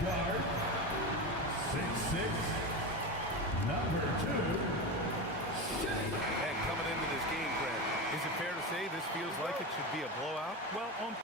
guard, 6'6", number 2, Shake. And coming into this game, Brent, is it fair to say this feels like it should be a blowout? Well, on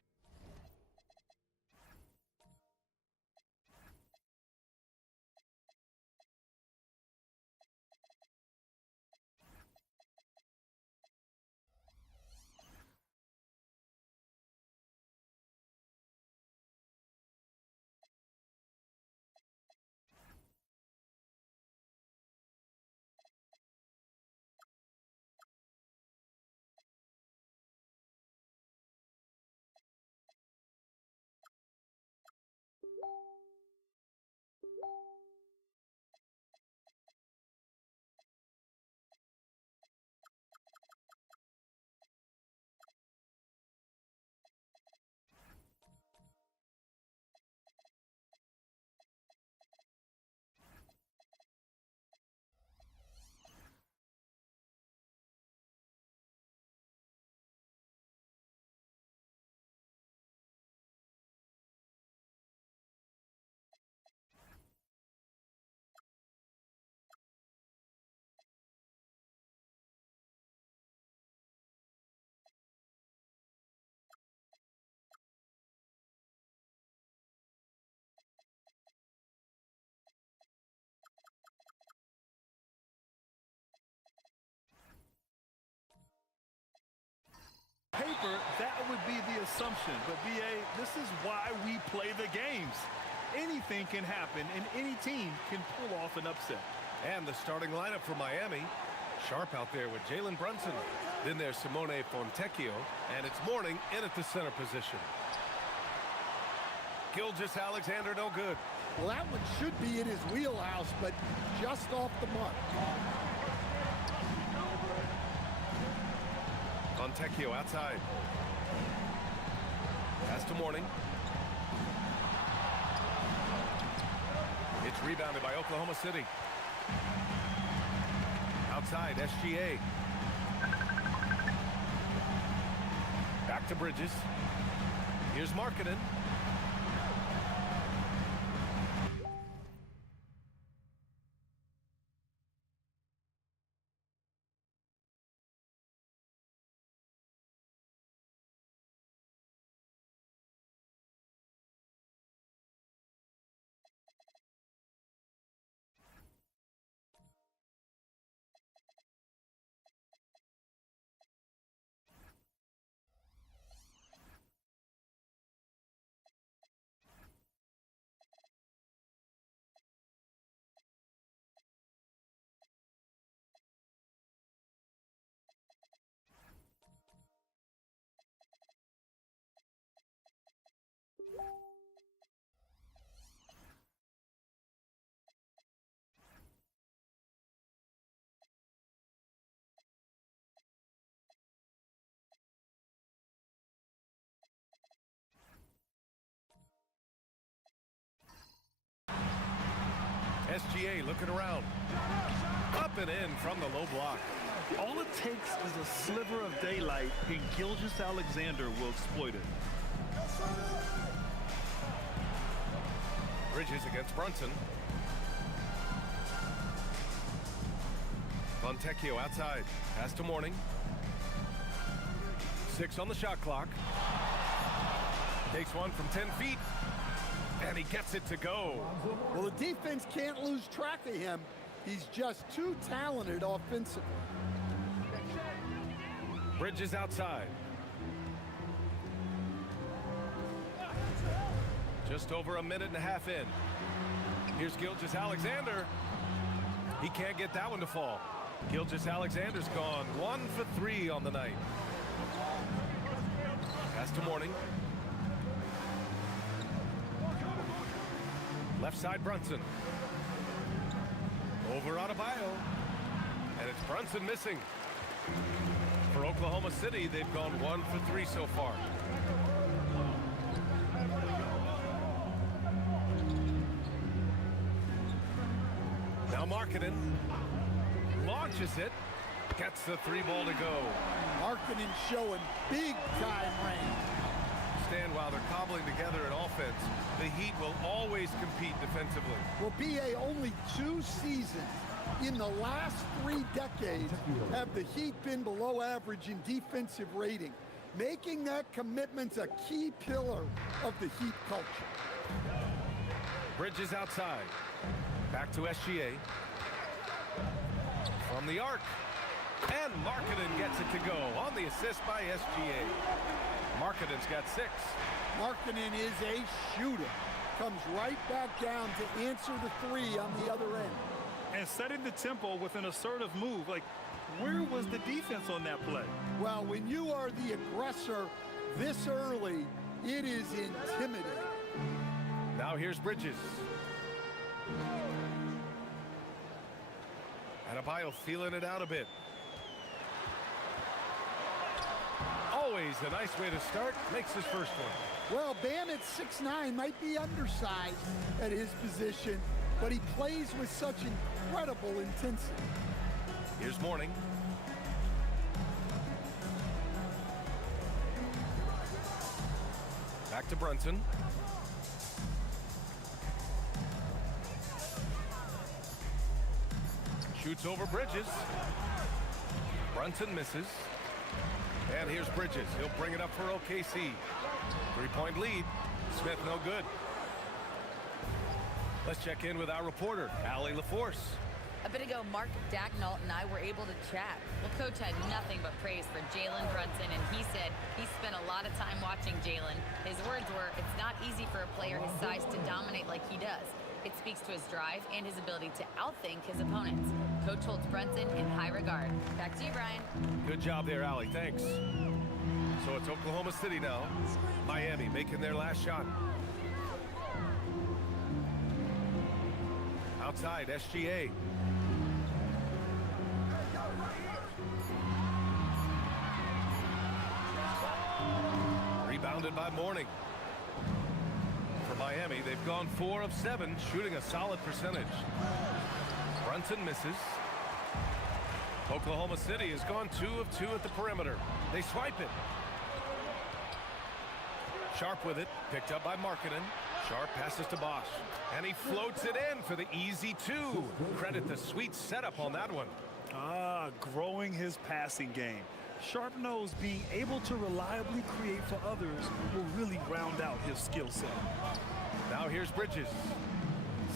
paper, that would be the assumption. But, B.A., this is why we play the games. Anything can happen, and any team can pull off an upset. And the starting lineup for Miami. Sharp out there with Jalen Brunson. Then there's Simone Fontecchio. And it's Mourning in at the center position. Gilgeous-Alexander no good. Well, that one should be in his wheelhouse, but just off the mark. Fontecchio outside. Pass to Mourning. It's rebounded by Oklahoma City. Outside, SGA. Back to Bridges. Here's Markkanen. SGA looking around. Up and in from the low block. All it takes is a sliver of daylight, and Gilgeous-Alexander will exploit it. Bridges against Brunson. Fontecchio outside. Pass to Mourning. 6 on the shot clock. Takes one from 10 feet. And he gets it to go. Well, the defense can't lose track of him. He's just too talented offensively. Bridges outside. Just over a minute and a half in. Here's Gilgeous-Alexander. He can't get that one to fall. Gilgeous-Alexander's gone 1 for 3 on the night. Pass to Mourning. Left side Brunson. Over Adebayo. And it's Brunson missing. For Oklahoma City, they've gone 1 for 3 so far. Now Markkanen launches it. Gets the 3 ball to go. Markkanen showing big time range. understand while they're cobbling together an offense, the Heat will always compete defensively. Well, BA, only 2 seasons in the last 3 decades have the Heat been below average in defensive rating. Making that commitment's a key pillar of the Heat culture. Bridges outside. Back to SGA. From the arc. And Markkanen gets it to go on the assist by SGA. Markkanen's got 6. Markkanen is a shooter. Comes right back down to answer the 3 on the other end. And setting the tempo with an assertive move. Like, where was the defense on that play? Well, when you are the aggressor this early, it is intimidating. Now here's Bridges. Adebayo feeling it out a bit. Always a nice way to start. Makes his first one. Well, Bam at 6'9" might be undersized at his position, but he plays with such incredible intensity. Here's Mourning. Back to Brunson. Shoots over Bridges. Brunson misses. And here's Bridges. He'll bring it up for OKC. 3-point lead. Smith no good. Let's check in with our reporter, Allie LaForce. A bit ago, Mark Dacknault and I were able to chat. Well, Coach had nothing but praise for Jalen Brunson, and he said he spent a lot of time watching Jalen. His words were, it's not easy for a player his size to dominate like he does. It speaks to his drive and his ability to outthink his opponents. Coach holds Brunson in high regard. Back to you, Brian. Good job there, Allie. Thanks. So it's Oklahoma City now. Miami making their last shot. Outside, SGA. Rebounded by Mourning. For Miami, they've gone 4 of 7, shooting a solid percentage. Brunson misses. Oklahoma City has gone 2 of 2 at the perimeter. They swipe it. Sharp with it, picked up by Markkanen. Sharp passes to Bosch, and he floats it in for the easy 2. Credit the sweet setup on that one. Growing his passing game. Sharp knows being able to reliably create for others will really round out his skill set. Now here's Bridges.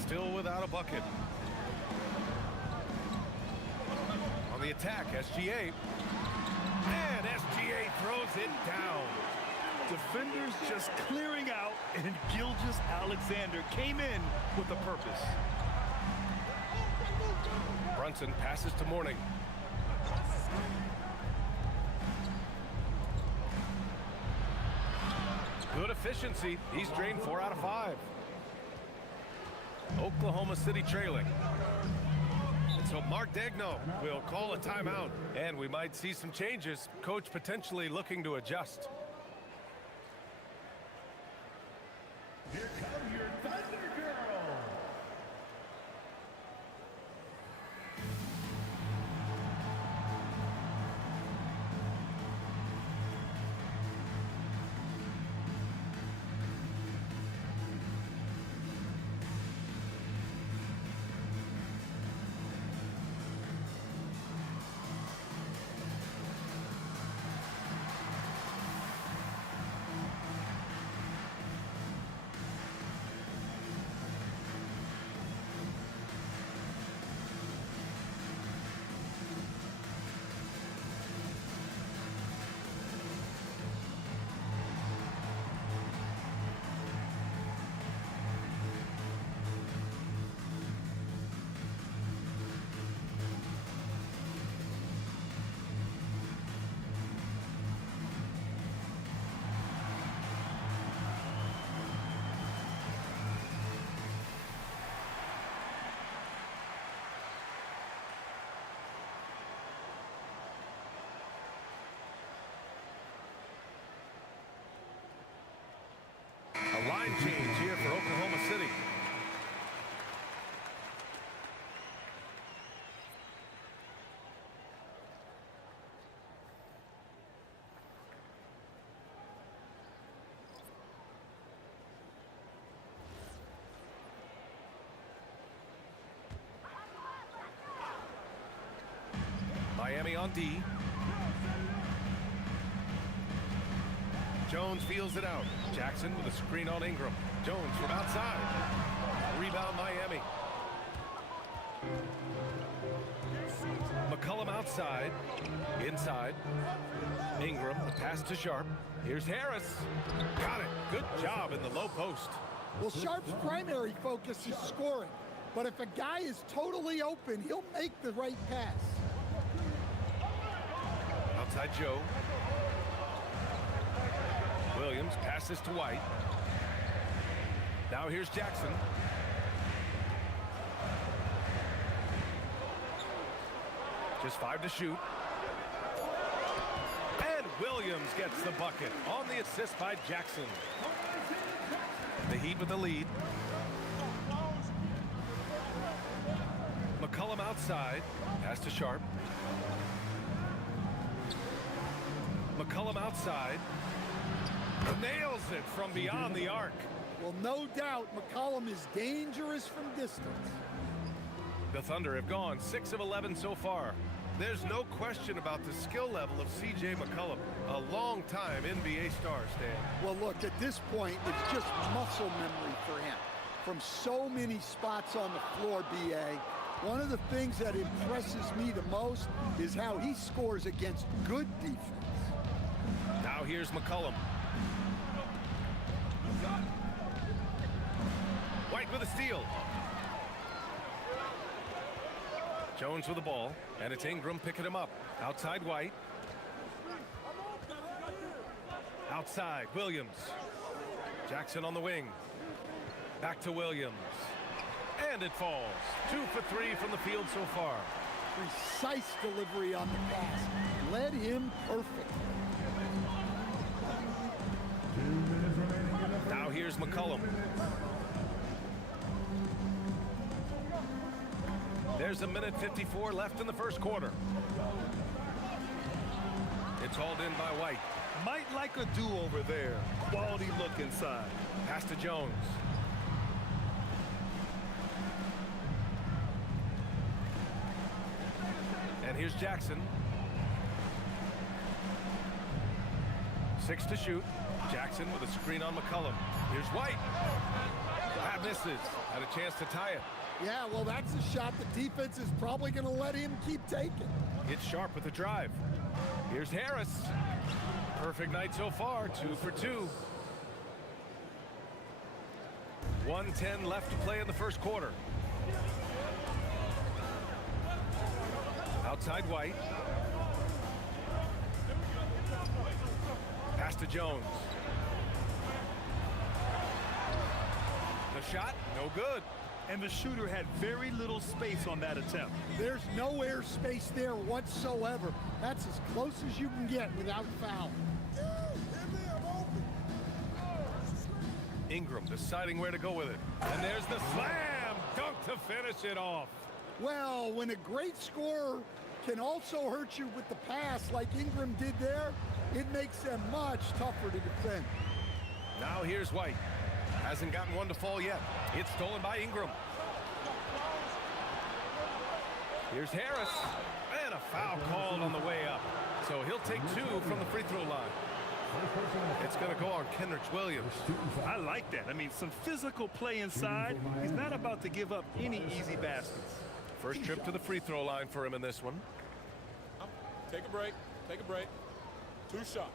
Still without a bucket. On the attack, SGA. And SGA throws it down. Defenders just clearing out, and Gilgeous-Alexander came in with a purpose. Brunson passes to Mourning. Good efficiency. He's drained 4 out of 5. Oklahoma City trailing. And so Mark Daigneault will call a timeout, and we might see some changes. Coach potentially looking to adjust. Here come your Thunder Girls. A line change here for Oklahoma City. on D. Jones feels it out. Jackson with a screen on Ingram. Jones from outside. Rebound Miami. McCollum outside. Inside. Ingram, the pass to Sharp. Here's Harris. Got it. Good job in the low post. Well, Sharp's primary focus is scoring. But if a guy is totally open, he'll make the right pass. Outside Joe. Williams passes to White. Now here's Jackson. Just 5 to shoot. And Williams gets the bucket on the assist by Jackson. The Heat with the lead. McCollum outside. Pass to Sharp. McCollum outside. Nails it from beyond the arc. Well, no doubt McCollum is dangerous from distance. The Thunder have gone 6 of 11 so far. There's no question about the skill level of C.J. McCollum, a long-time NBA star, Stan. Well, look, at this point, it's just muscle memory for him. From so many spots on the floor, B.A., one of the things that impresses me the most is how he scores against good defense. Now here's McCollum. White with a steal. Jones with the ball, and it's Ingram picking him up. Outside White. Outside Williams. Jackson on the wing. Back to Williams. And it falls. 2 for 3 from the field so far. Precise delivery on the pass. Led him perfect. Now here's McCollum. There's 1:54 left in the first quarter. It's hauled in by White. Might like a do-over there. Quality look inside. Pass to Jones. And here's Jackson. 6 to shoot. Jackson with a screen on McCollum. Here's White. That misses. Had a chance to tie it. Yeah, well, that's a shot the defense is probably going to let him keep taking. It's Sharp with the drive. Here's Harris. Perfect night so far, 2 for 2. 1:10 left to play in the first quarter. Outside White. Pass to Jones. The shot, no good. And the shooter had very little space on that attempt. There's no air space there whatsoever. That's as close as you can get without foul. Ingram deciding where to go with it. And there's the slam dunk to finish it off. Well, when a great scorer can also hurt you with the pass like Ingram did there, it makes them much tougher to defend. Now here's White. Hasn't gotten one to fall yet. It's stolen by Ingram. Here's Harris. And a foul called on the way up. So he'll take 2 from the free throw line. It's going to go on Kenrich Williams. I like that. I mean, some physical play inside. He's not about to give up any easy baskets. First trip to the free throw line for him in this one. Take a break. Take a break. 2 shots.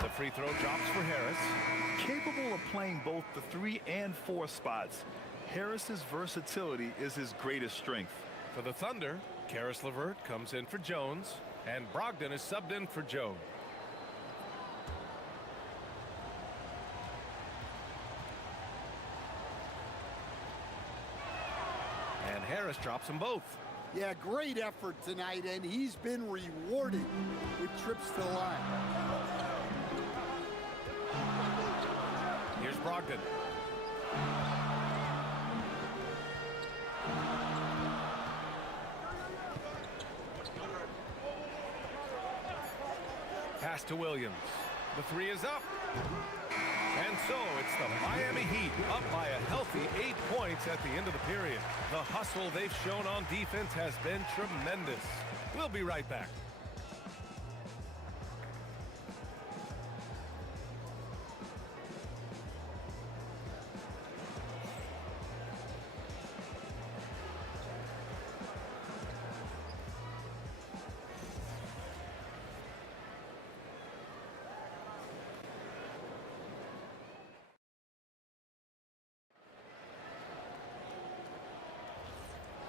The free throw drops for Harris. Capable of playing both the 3 and 4 spots, Harris's versatility is his greatest strength. For the Thunder, Karis LeVert comes in for Jones, and Brogdon is subbed in for Joe. And Harris drops them both. Yeah, great effort tonight, and he's been rewarded with trips to the line. Here's Brogdon. Pass to Williams. The 3 is up. And So it's the Miami Heat up by a healthy 8 points at the end of the period. The hustle they've shown on defense has been tremendous. We'll be right back.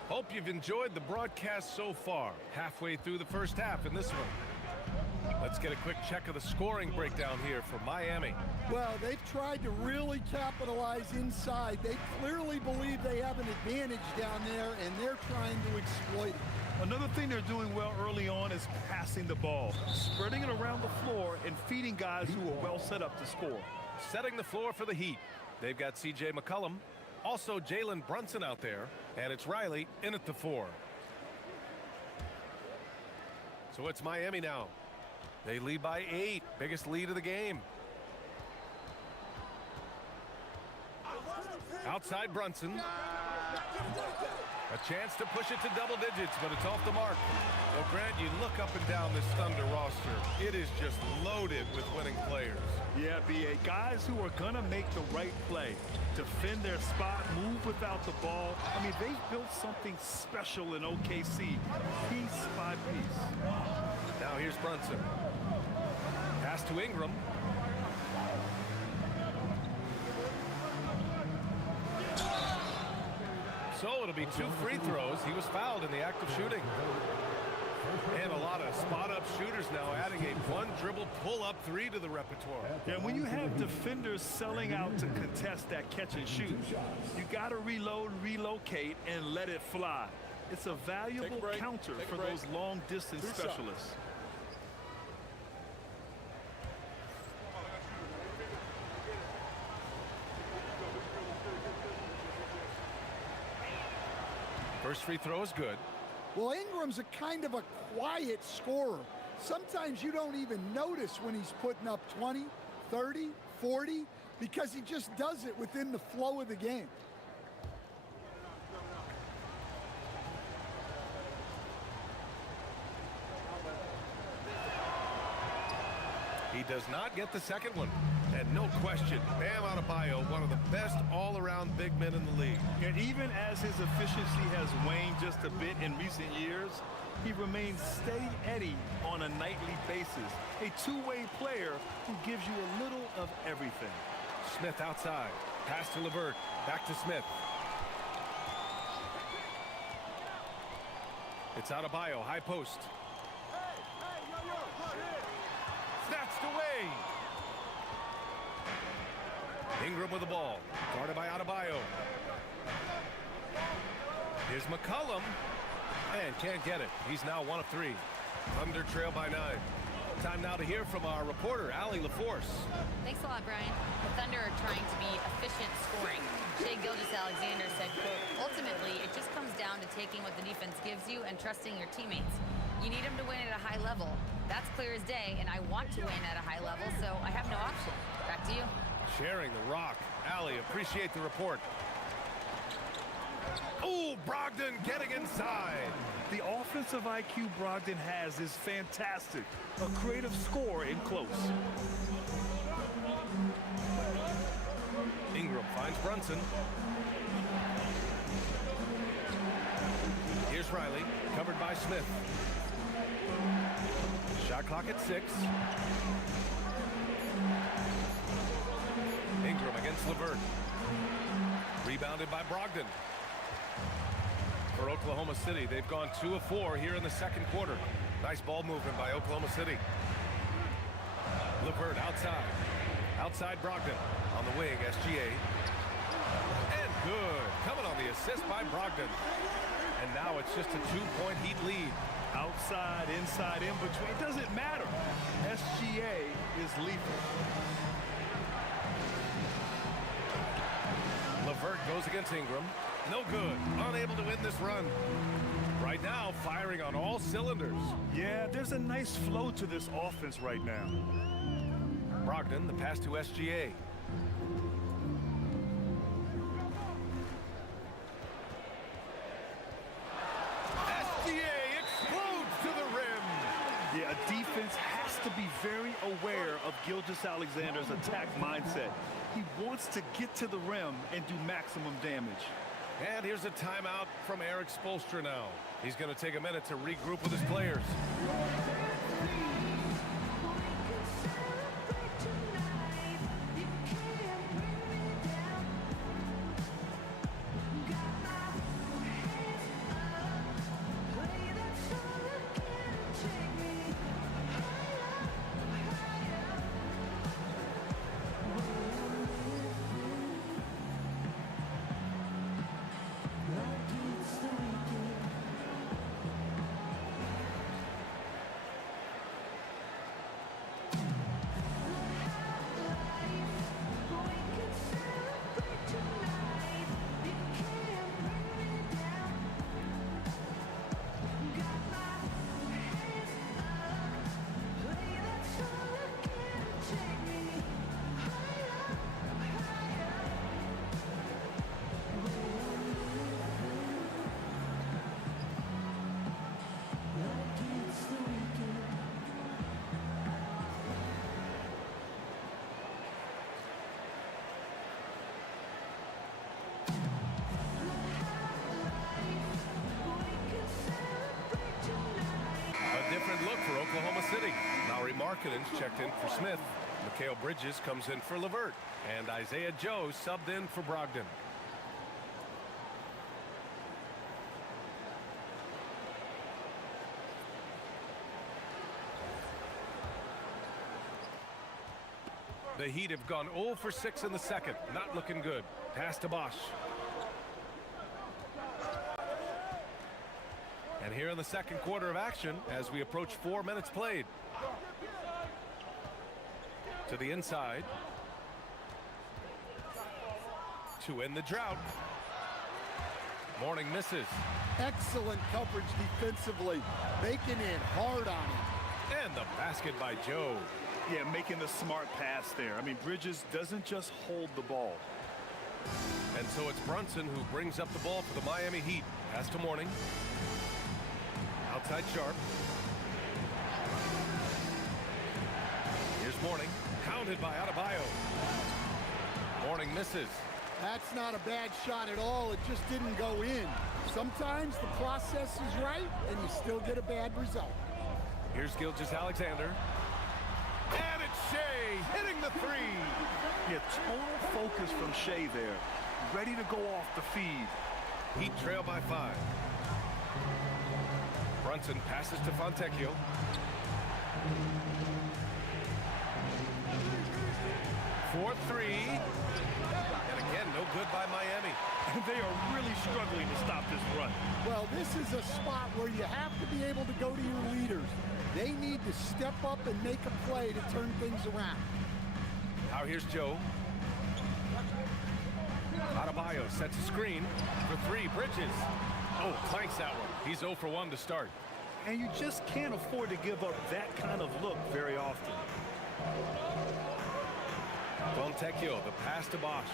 Hope you've enjoyed the broadcast so far. Halfway through the first half in this one. Let's get a quick check of the scoring breakdown here for Miami. Well, they've tried to really capitalize inside. They clearly believe they have an advantage down there, and they're trying to exploit it. Another thing they're doing well early on is passing the ball, spreading it around the floor and feeding guys who are well set up to score. Setting the floor for the Heat. They've got C.J. McCollum, also Jalen Brunson out there, and it's Riley in at the 4. So it's Miami now. They lead by 8, biggest lead of the game. Outside Brunson. A chance to push it to double digits, but it's off the mark. Well, Grant, you look up and down this Thunder roster. It is just loaded with winning players. Yeah, B.A. Guys who are going to make the right play, defend their spot, move without the ball. I mean, they've built something special in OKC, piece by piece. Now here's Brunson. Pass to Ingram. So it'll be 2 free throws. He was fouled in the act of shooting. And a lot of spot-up shooters now adding a one-dribble pull-up 3 to the repertoire. Yeah, when you have defenders selling out to contest that catch and shoot, you got to reload, relocate, and let it fly. It's a valuable counter for those long-distance specialists. First free throw is good. Well, Ingram's a kind of a quiet scorer. Sometimes you don't even notice when he's putting up 20, 30, 40, because he just does it within the flow of the game. He does not get the second one. And no question, Bam Adebayo, one of the best all-around big men in the league. And even as his efficiency has waned just a bit in recent years, he remains steady on a nightly basis. A two-way player who gives you a little of everything. Smith outside. Pass to LeVert. Back to Smith. It's Adebayo, high post. Snatched away. Ingram with the ball. Guarded by Adebayo. Here's McCollum. And can't get it. He's now 1 of 3. Thunder trail by 9. Time now to hear from our reporter, Allie LaForce. Thanks a lot, Brian. The Thunder are trying to be efficient scoring. Shai Gilgeous-Alexander said, quote, ultimately, it just comes down to taking what the defense gives you and trusting your teammates. You need them to win at a high level. That's clear as day, and I want to win at a high level, so I have no option. Back to you. Sharing the rock. Allie, appreciate the report. Oh, Brogdon getting inside. The offensive IQ Brogdon has is fantastic. A creative scorer in close. Ingram finds Brunson. Here's Riley, covered by Smith. Shot clock at 6. Ingram against LeVert. Rebounded by Brogdon. For Oklahoma City, they've gone 2 of 4 here in the second quarter. Nice ball movement by Oklahoma City. LeVert outside. Outside Brogdon. On the wing, SGA. And good. Coming on the assist by Brogdon. And now it's just a 2-point Heat lead. Outside, inside, in between. It doesn't matter. SGA is lethal. LeVert goes against Ingram. No good. Unable to win this run. Right now, firing on all cylinders. Yeah, there's a nice flow to this offense right now. Brogdon, the pass to SGA. SGA explodes to the rim. Yeah, a defense has to be very aware of Gilgeous-Alexander's attack mindset. He wants to get to the rim and do maximum damage. And here's a timeout from Eric Spoelstra now. He's going to take a minute to regroup with his players. Different look for Oklahoma City. Lowry Markkanen's checked in for Smith. Mikal Bridges comes in for Levert. And Isaiah Joe subbed in for Brogdon. The Heat have gone 0 for 6 in the second. Not looking good. Pass to Bosch. And here in the second quarter of action, as we approach 4 minutes played. To the inside. To end the drought. Mourning misses. Excellent coverage defensively, making it hard on him. And the basket by Joe. Yeah, making the smart pass there. I mean, Bridges doesn't just hold the ball. And so it's Brunson who brings up the ball for the Miami Heat. Pass to Mourning. Outside Sharp. Here's Mourning. Counted by Adebayo. Mourning misses. That's not a bad shot at all. It just didn't go in. Sometimes the process is right, and you still get a bad result. Here's Gilgeous-Alexander. And it's Shea hitting the three. Yeah, total focus from Shea there. Ready to go off the feed. Heat trail by 5. Brunson passes to Fontecchio. For 3. And again, no good by Miami. And they are really struggling to stop this run. Well, this is a spot where you have to be able to go to your leaders. They need to step up and make a play to turn things around. Now here's Joe. Adebayo sets a screen for 3. Bridges. Oh, clanks that one. He's 0 for 1 to start. And you just can't afford to give up that kind of look very often. Fontecchio, the pass to Bosch.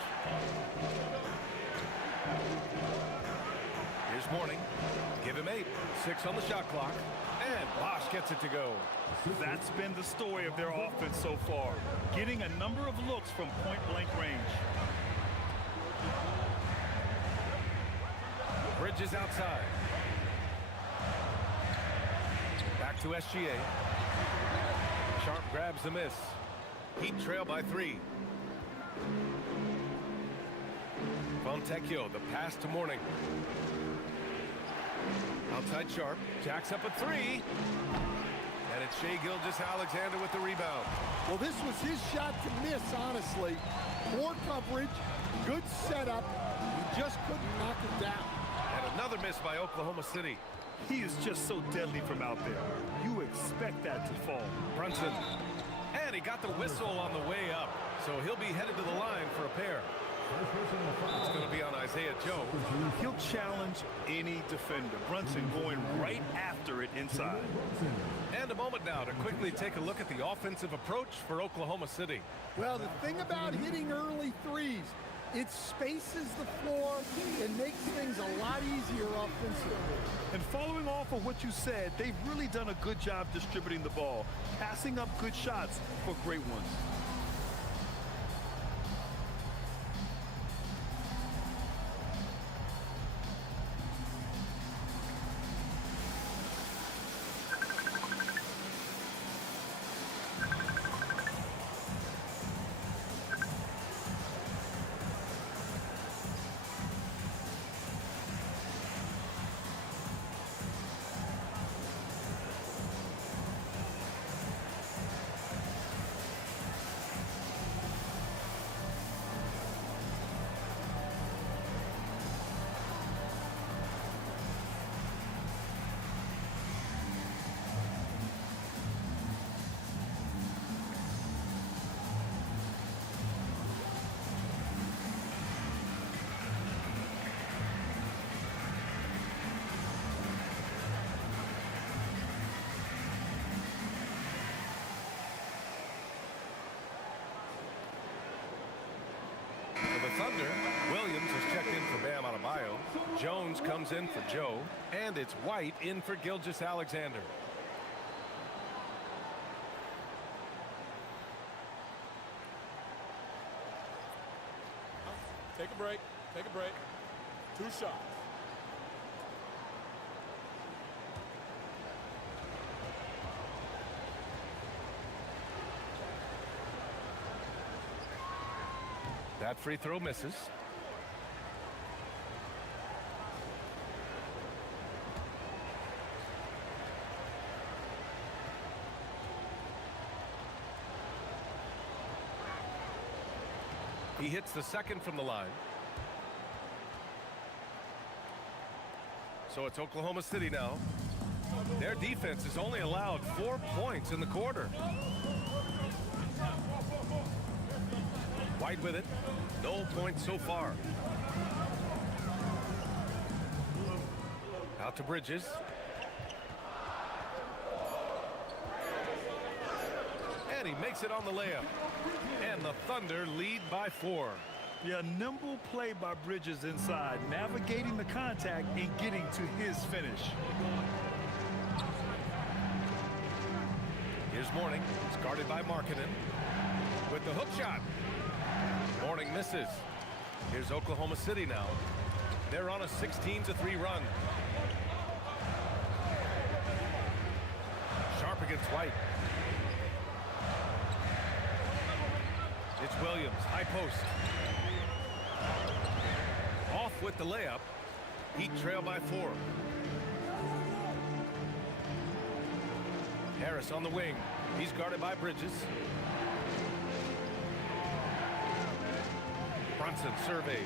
Here's Mourning. Give him 8. 6 on the shot clock. And Bosch gets it to go. That's been the story of their offense so far. Getting a number of looks from point-blank range. Bridges outside. Back to SGA. Sharp grabs the miss. Heat trail by 3. Fontecchio, the pass to Mourning. Outside Sharp. Jacks up a 3. And it's Shea Gilgeous-Alexander with the rebound. Well, this was his shot to miss, honestly. Poor coverage, good setup. He just couldn't knock it down. And another miss by Oklahoma City. He is just so deadly from out there. You expect that to fall. Brunson. And he got the whistle on the way up. So he'll be headed to the line for a pair. It's going to be on Isaiah Joe. He'll challenge any defender. Brunson going right after it inside. And a moment now to quickly take a look at the offensive approach for Oklahoma City. Well, the thing about hitting early threes, it spaces the floor and makes things a lot easier offensively. And following off of what you said, they've really done a good job distributing the ball, passing up good shots for great ones. For the Thunder, Williams has checked in for Bam Adebayo. Jones comes in for Joe. And it's White in for Gilgeous-Alexander. Take a break. Take a break. 2 shots. That free throw misses. He hits the second from the line. So it's Oklahoma City now. Their defense has only allowed 4 points in the quarter. White with it. No points so far. Out to Bridges. And he makes it on the layup. And the Thunder lead by 4. Yeah, nimble play by Bridges inside, navigating the contact and getting to his finish. Here's Mourning. It's guarded by Markkanen. With the hook shot. Mourning misses. Here's Oklahoma City now. They're on a 16-3 run. Sharp against White. It's Williams, high post. Off with the layup. Heat trail by 4. Harris on the wing. He's guarded by Bridges. Brunson surveys.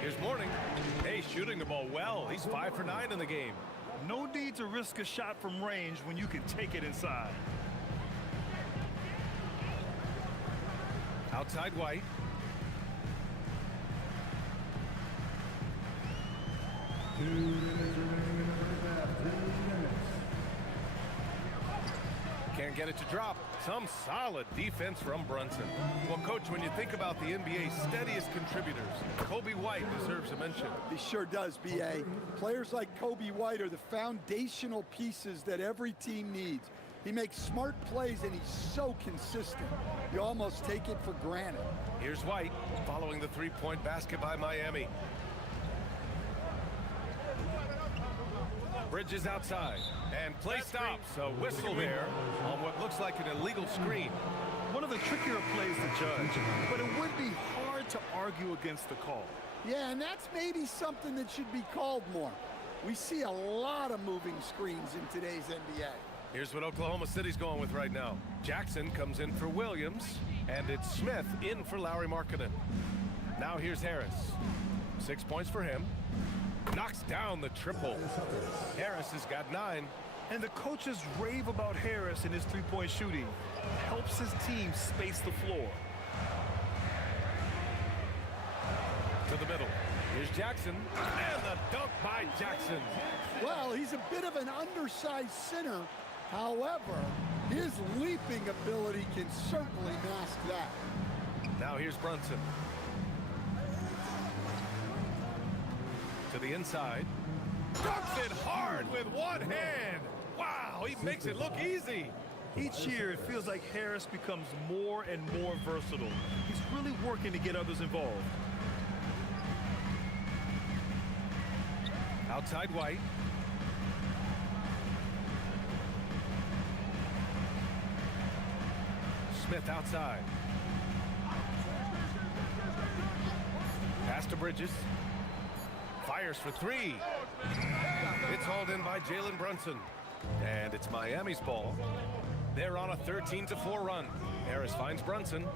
Here's Mourning. Hey, shooting the ball well. He's 5 for 9 in the game. No need to risk a shot from range when you can take it inside. Outside White. Can't get it to drop. Some solid defense from Brunson. Well, Coach, when you think about the NBA's steadiest contributors, Kobe White deserves a mention. He sure does, B.A. Players like Kobe White are the foundational pieces that every team needs. He makes smart plays, and he's so consistent. You almost take it for granted. Here's White following the three-point basket by Miami. Bridges outside, and play stops. A whistle there on what looks like an illegal screen. One of the trickier plays to judge, but it would be hard to argue against the call. Yeah, and that's maybe something that should be called more. We see a lot of moving screens in today's NBA. Here's what Oklahoma City's going with right now. Jackson comes in for Williams, and it's Smith in for Lauri Markkanen. Now here's Harris. 6 points for him. Knocks down the triple. Harris has got 9. And the coaches rave about Harris and his three-point shooting. Helps his team space the floor. To the middle. Here's Jackson. And the dunk by Jackson. Well, he's a bit of an undersized center. However, his leaping ability can certainly mask that. Now here's Brunson. To the inside. Dunks it hard with one hand. Wow, he makes it look easy. Each year, it feels like Harris becomes more and more versatile. He's really working to get others involved. Outside White. Smith outside. Pass to Bridges. Fires for three. It's hauled in by Jalen Brunson. And it's Miami's ball. They're on a 13-4 run. Harris finds Brunson.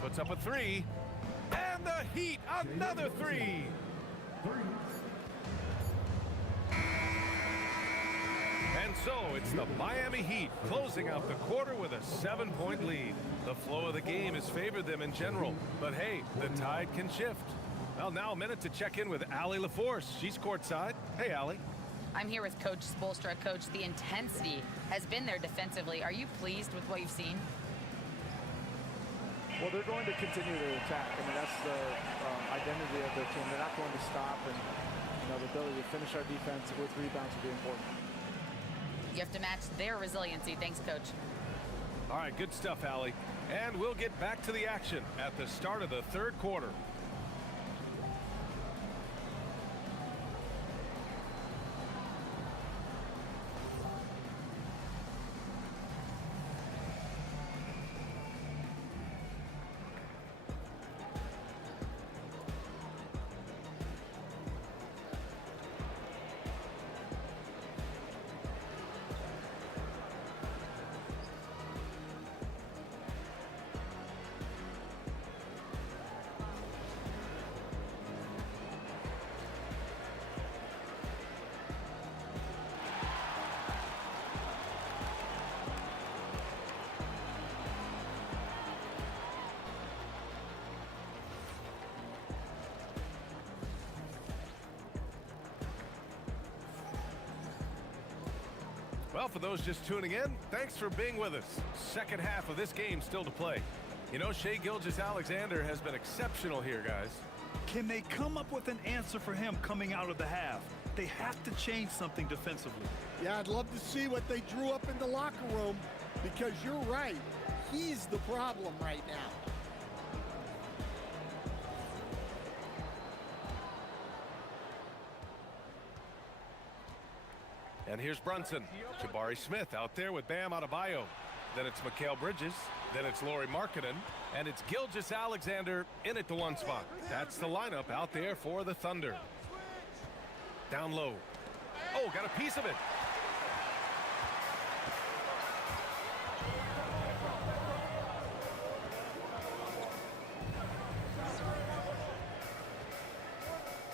Puts up a three. And the Heat, another three. And so it's the Miami Heat closing out the quarter with a 7-point lead. The flow of the game has favored them in general. But hey, the tide can shift. Well, now a minute to check in with Allie LaForce. She's courtside. Hey, Allie. I'm here with Coach Spoelstra. Coach, the intensity has been there defensively. Are you pleased with what you've seen? Well, they're going to continue to attack. I mean, that's the identity of their team. They're not going to stop, and the ability to finish our defense with rebounds will be important. You have to match their resiliency. Thanks, Coach. All right, good stuff, Allie. And we'll get back to the action at the start of the third quarter. Well, for those just tuning in, thanks for being with us. Second half of this game still to play. You know, Shai Gilgeous-Alexander has been exceptional here, guys. Can they come up with an answer for him coming out of the half? They have to change something defensively. Yeah, I'd love to see what they drew up in the locker room, because you're right. He's the problem right now. And here's Brunson. Jabari Smith out there with Bam Adebayo. Then it's Mikal Bridges. Then it's Lauri Markkanen. And it's Gilgeous-Alexander in at the one spot. That's the lineup out there for the Thunder. Down low. Oh, got a piece of it.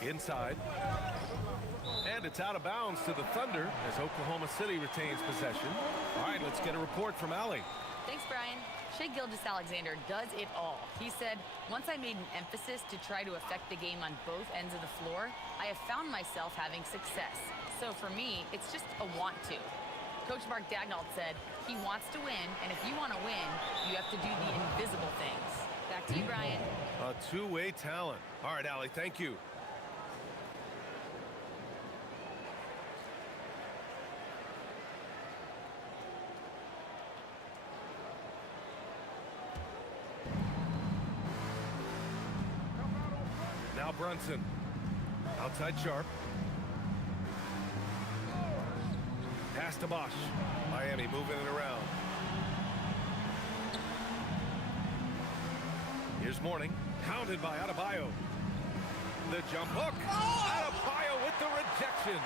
Inside. And it's out of bounds to the Thunder as Oklahoma City retains possession. All right, let's get a report from Allie. Thanks, Brian. Shai Gilgeous-Alexander does it all. He said, once I made an emphasis to try to affect the game on both ends of the floor, I have found myself having success. So for me, it's just a want to. Coach Mark Daigneault said, he wants to win, and if you want to win, you have to do the invisible things. Back to you, Brian. A two-way talent. All right, Allie, thank you. Now Brunson. Outside Sharp. Pass to Bosch. Miami moving it around. Here's Mourning. Pounded by Adebayo. The jump hook. Adebayo with the rejection.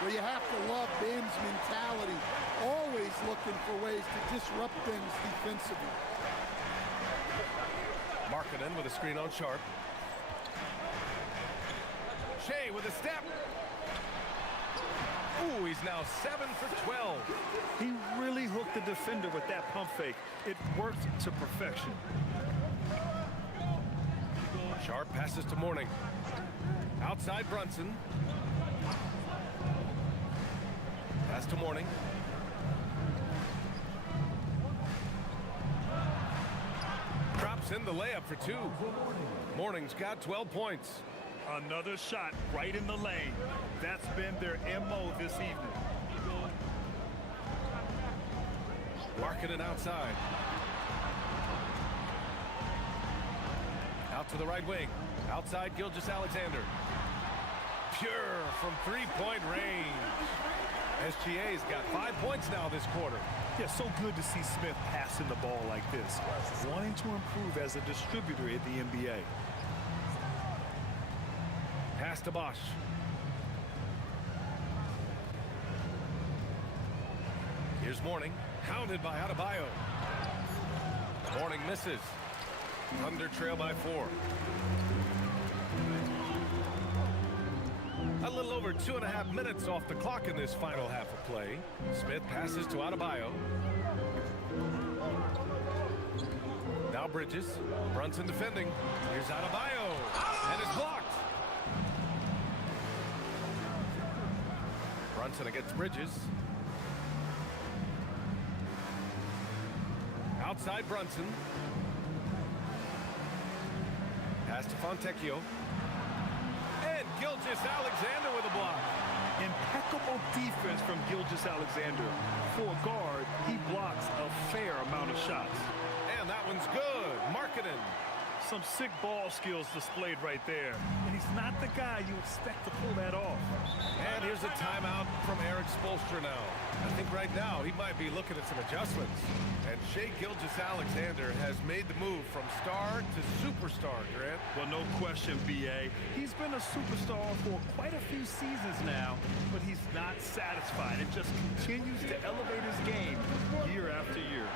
Well, you have to love Bam's mentality. Always looking for ways to disrupt things defensively. Markkanen with a screen on Sharp. Shai with a step. Ooh, he's now 7 for 12. He really hooked the defender with that pump fake. It worked to perfection. Sharp passes to Mourning. Outside Brunson. Pass to Mourning. Drops in the layup for 2. Mourning's got 12 points. Another shot right in the lane. That's been their MO this evening. Marking outside. Out to the right wing. Outside Gilgeous-Alexander. Pure from three-point range. SGA's got 5 points now this quarter. Yeah, so good to see Smith passing the ball like this. Wanting to improve as a distributor at the NBA. Pass to Bosch. Here's Mourning. Hounded by Adebayo. Mourning misses. Thunder trail by 4. A little over 2.5 minutes off the clock in this final half of play. Smith passes to Adebayo. Now Bridges. Brunson defending. Here's Adebayo. And it's blocked. Brunson against Bridges. Outside Brunson. Pass to Fontecchio. And Gilgeous-Alexander with a block. Impeccable defense from Gilgeous-Alexander. For a guard, he blocks a fair amount of shots. And that one's good. Markkanen. Some sick ball skills displayed right there. And he's not the guy you expect to pull that off. And here's a timeout from Eric Spoelstra now. I think right now he might be looking at some adjustments. And Shai Gilgeous-Alexander has made the move from star to superstar, Grant. Well, no question, B.A. He's been a superstar for quite a few seasons now, but he's not satisfied. It just continues to elevate his game year after year.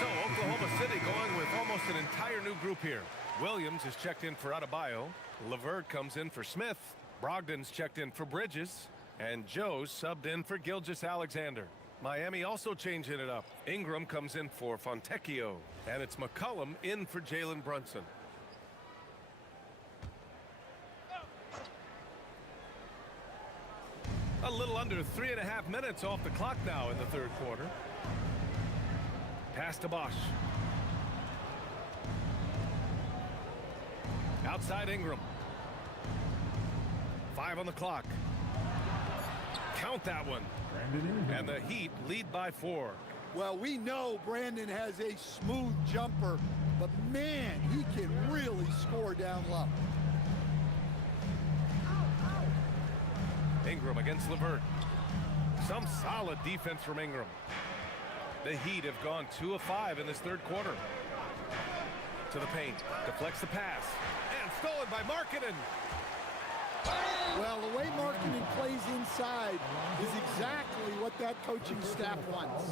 So Oklahoma City going with almost an entire new group here. Williams is checked in for Adebayo. LeVert comes in for Smith. Brogdon's checked in for Bridges. And Joe's subbed in for Gilgeous-Alexander. Miami also changing it up. Ingram comes in for Fontecchio. And it's McCollum in for Jalen Brunson. A little under 3.5 minutes off the clock now in the third quarter. Pass to Bosch. Outside Ingram. 5 on the clock. Count that one. And the Heat lead by 4. Well, we know Brandon has a smooth jumper, but man, he can really score down low. Ingram against LeVert. Some solid defense from Ingram. The Heat have gone 2 of 5 in this third quarter. To the paint. Deflects the pass. And stolen by Markkanen. Well, the way Markkanen plays inside is exactly what that coaching staff wants.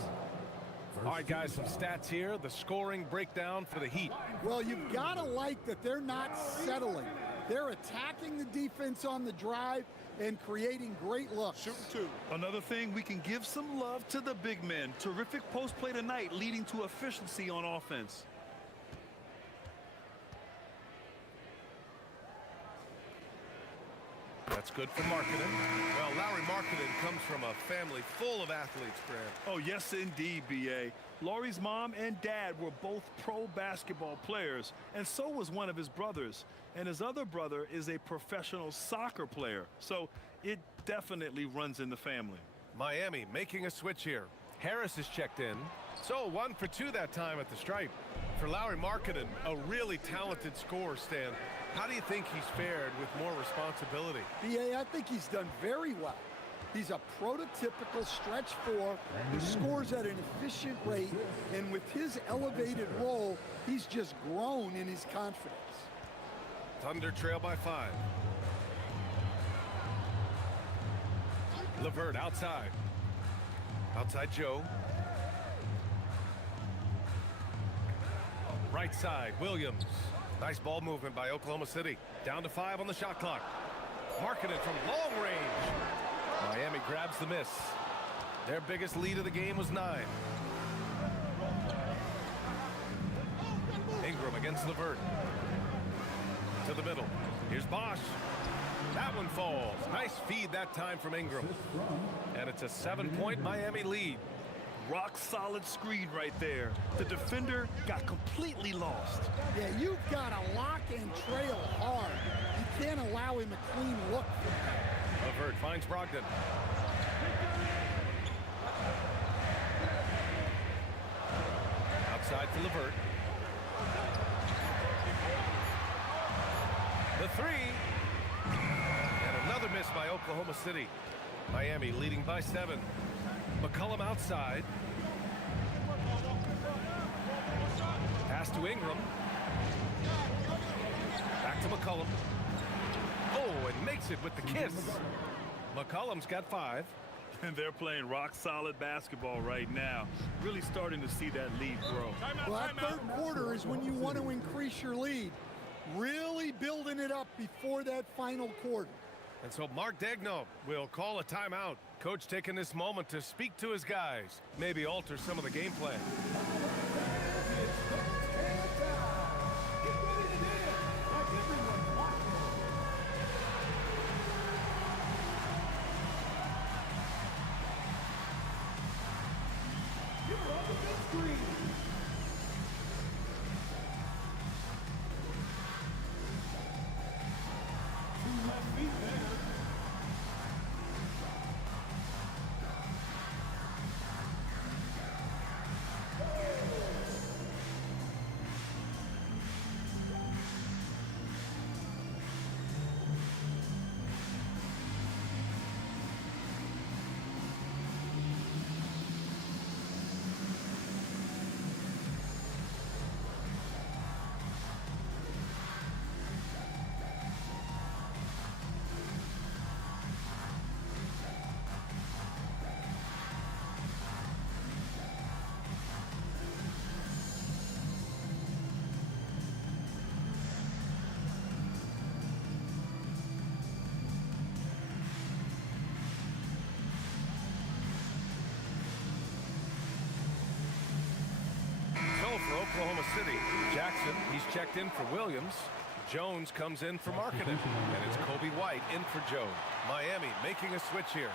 All right, guys, some stats here. The scoring breakdown for the Heat. Well, you've got to like that they're not settling. They're attacking the defense on the drive and creating great looks. Shooting two. Another thing, we can give some love to the big men. Terrific post play tonight, leading to efficiency on offense. That's good for Marketing. Well, Larry Marketing comes from a family full of athletes, Grant. Oh, yes, indeed, B.A. Laurie's mom and dad were both pro basketball players, and so was one of his brothers. And his other brother is a professional soccer player. So it definitely runs in the family. Miami making a switch here. Harris is checked in. So 1 for 2 that time at the stripe. For Larry Marketing, a really talented scorer, Stan. How do you think he's fared with more responsibility? B.A., I think he's done very well. He's a prototypical stretch four who scores at an efficient rate, and with his elevated role, he's just grown in his confidence. Thunder trail by 5. LeVert outside. Outside Joe. Right side, Williams. Nice ball movement by Oklahoma City. Down to 5 on the shot clock. Marketing from long range. Miami grabs the miss. Their biggest lead of the game was 9. Ingram against LeVert. To the middle. Here's Bosch. That one falls. Nice feed that time from Ingram. And it's a 7-point Miami lead. Rock solid screen right there. The defender got completely lost. Yeah, you've got to lock and trail hard. You can't allow him a clean look. LeVert finds Brogdon. Outside for LeVert. The 3. And another miss by Oklahoma City. Miami leading by 7. McCollum outside. Pass to Ingram. Back to McCollum. Oh, and makes it with the kiss. McCollum's got 5. And they're playing rock solid basketball right now. Really starting to see that lead grow. Well, that third quarter is when you want to increase your lead. Really building it up before that final quarter. And so Mark Daigneault will call a timeout. Coach taking this moment to speak to his guys, maybe alter some of the game plan. For Oklahoma City, Jackson, he's checked in for Williams. Jones comes in for Marketing, and it's Kobe White in for Joe. Miami making a switch here.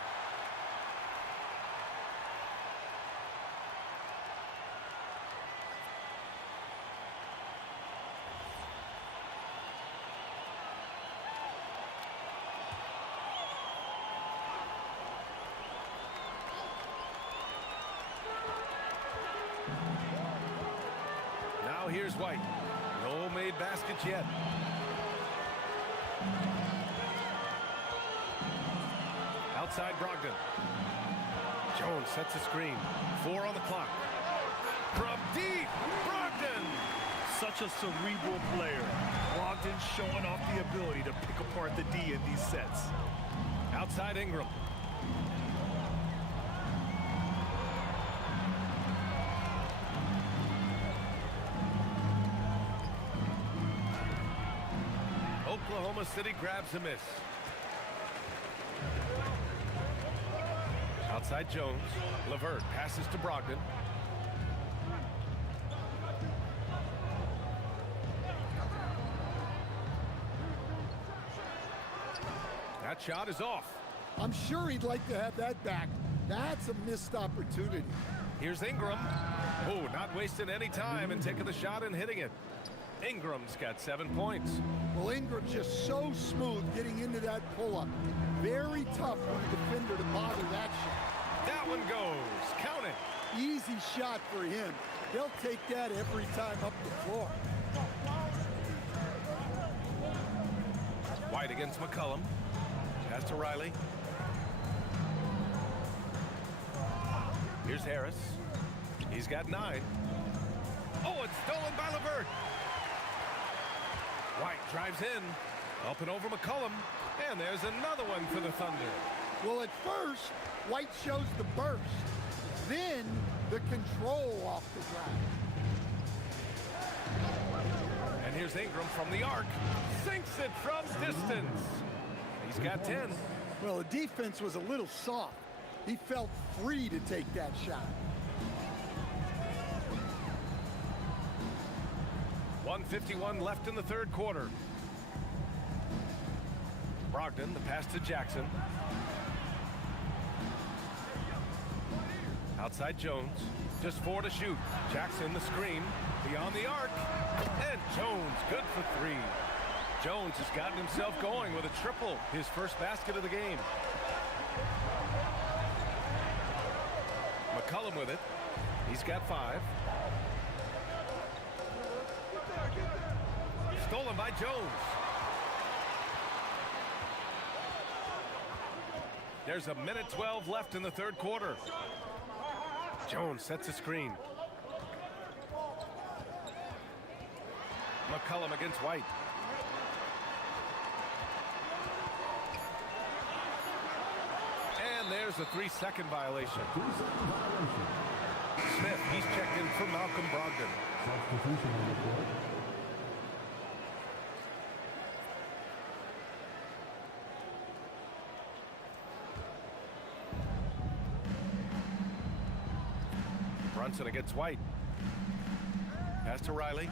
Now here's White. No made baskets yet. Outside Brogdon. Jones sets a screen. 4 on the clock. From deep, Brogdon! Such a cerebral player. Brogdon showing off the ability to pick apart the D in these sets. Outside Ingram. Oklahoma City grabs a miss. Outside Jones. Levert passes to Brogdon. That shot is off. I'm sure he'd like to have that back. That's a missed opportunity. Here's Ingram. Oh, not wasting any time and taking the shot and hitting it. Ingram's got 7 points. Well, Ingram's just so smooth getting into that pull-up. Very tough for the defender to bother that shot. That one goes. Count it. Easy shot for him. He'll take that every time up the floor. White against McCollum. Pass to Riley. Here's Harris. He's got 9. Oh, it's stolen by Levert. White drives in. Up and over McCollum. And there's another one for the Thunder. Well, at first, White shows the burst. Then, the control off the drive. And here's Ingram from the arc. Sinks it from distance. He's got 10. Well, the defense was a little soft. He felt free to take that shot. 1:51 left in the third quarter. Brogdon, the pass to Jackson. Outside Jones, just 4 to shoot. Jackson, the screen, beyond the arc. And Jones, good for 3. Jones has gotten himself going with a triple, his first basket of the game. McCollum with it. He's got 5. Stolen by Jones. There's 1:12 left in the third quarter. Jones sets a screen. McCollum against White. And there's a 3-second violation. Smith, he's checked in for Malcolm Brogdon. Substitution on the court. Brunson against White. Pass to Riley.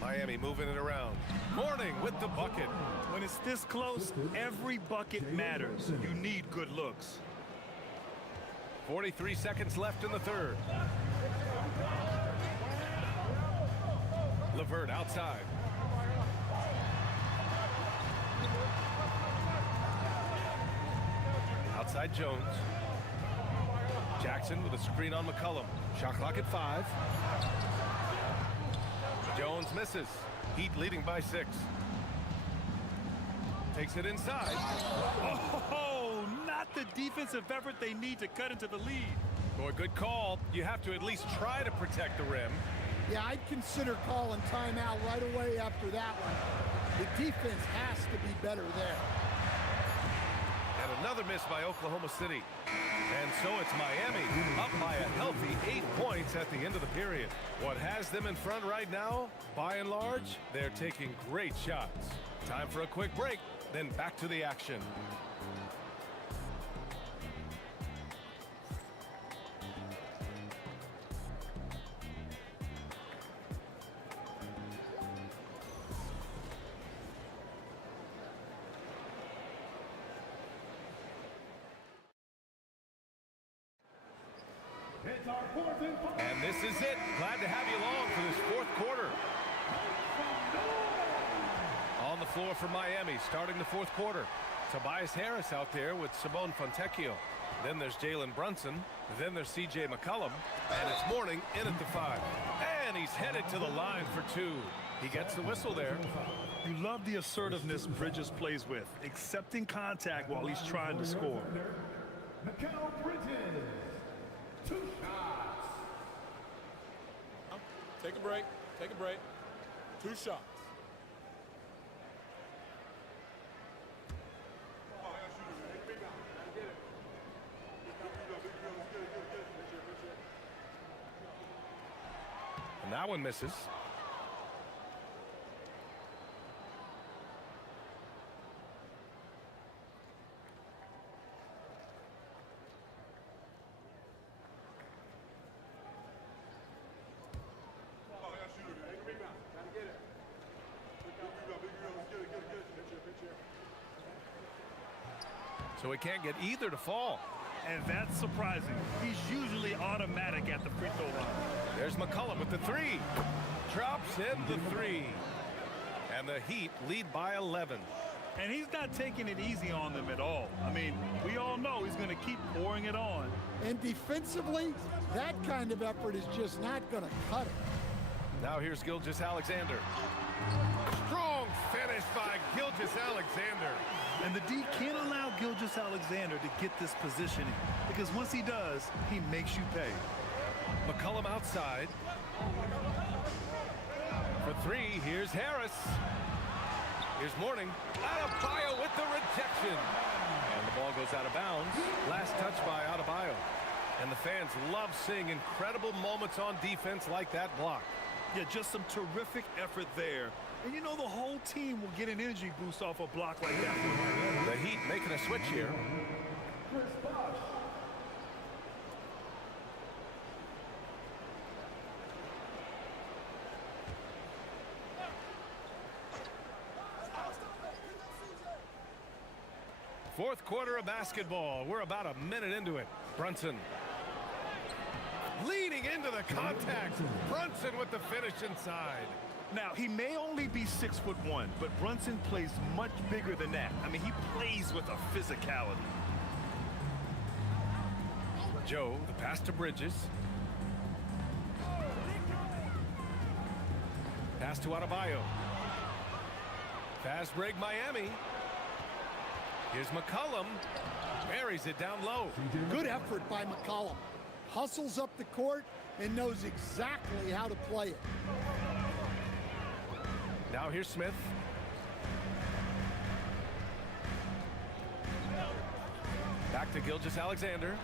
Miami moving it around. Mourning with the bucket. When it's this close, every bucket matters. You need good looks. 43 seconds left in the third. Levert outside. Outside Jones. Jackson with a screen on McCollum. Shot clock at 5. Jones misses. Heat leading by 6. Takes it inside. Oh, not the defensive effort they need to cut into the lead. Boy, good call. You have to at least try to protect the rim. Yeah, I'd consider calling timeout right away after that one. The defense has to be better there. And another miss by Oklahoma City. And so it's Miami up by a healthy 8 points at the end of the period. What has them in front right now? By and large, they're taking great shots. Time for a quick break, then back to the action. It's our fourth and final. And this is it. Glad to have you along for this fourth quarter. On the floor for Miami, starting the fourth quarter. Tobias Harris out there with Simone Fontecchio. Then there's Jalen Brunson. Then there's C.J. McCollum. And it's Mourning in at the 5. And he's headed to the line for 2. He gets the whistle there. You love the assertiveness Bridges plays with, accepting contact while he's trying to score. Mikal Bridges. 2 shots. Take a break. Take a break. 2 shots. And that one misses. so he can't get either to fall. And that's surprising. He's usually automatic at the free throw line. There's McCollum with the three. Drops in the three. And the Heat lead by 11. And he's not taking it easy on them at all. I mean, we all know he's going to keep pouring it on. And defensively, that kind of effort is just not going to cut it. Now here's Gilgeous-Alexander. Strong finish by Gilgeous-Alexander. And the D can't allow Gilgeous-Alexander to get this positioning, because once he does, he makes you pay. McCollum outside. For three, here's Harris. Here's Mourning. Adebayo with the rejection. And the ball goes out of bounds. Last touch by Adebayo. And the fans love seeing incredible moments on defense like that block. Yeah, just some terrific effort there. And you know, the whole team will get an energy boost off a block like that. The Heat making a switch here. Fourth quarter of basketball. We're about a minute into it. Brunson leading into the contact. Brunson with the finish inside. Now, he may only be 6'1", but Brunson plays much bigger than that. I mean, he plays with a physicality. Joe, the pass to Bridges. Pass to Adebayo. Fast break Miami. Here's McCollum. Buries it down low. Good effort by McCollum. Hustles up the court and knows exactly how to play it. Now here's Smith. Back to Gilgeous-Alexander.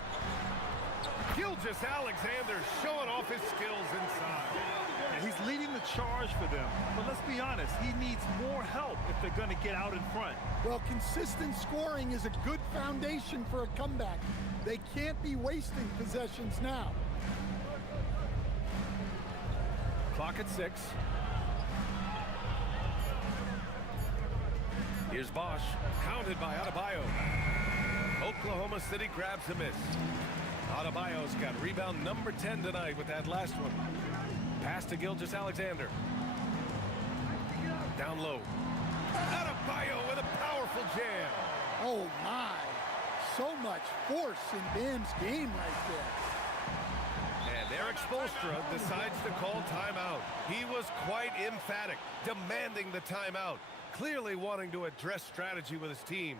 Gilgeous-Alexander showing off his skills inside. And he's leading the charge for them. But let's be honest, he needs more help if they're going to get out in front. Well, consistent scoring is a good foundation for a comeback. They can't be wasting possessions now. Clock at 6. Here's Bosch, counted by Adebayo. Oklahoma City grabs a miss. Adebayo's got rebound number 10 tonight with that last one. Pass to Gilgeous-Alexander. Down low. Adebayo with a powerful jam. Oh, my. So much force in Bam's game right there. And Eric Spoelstra decides to call timeout. He was quite emphatic, demanding the timeout, clearly wanting to address strategy with his team.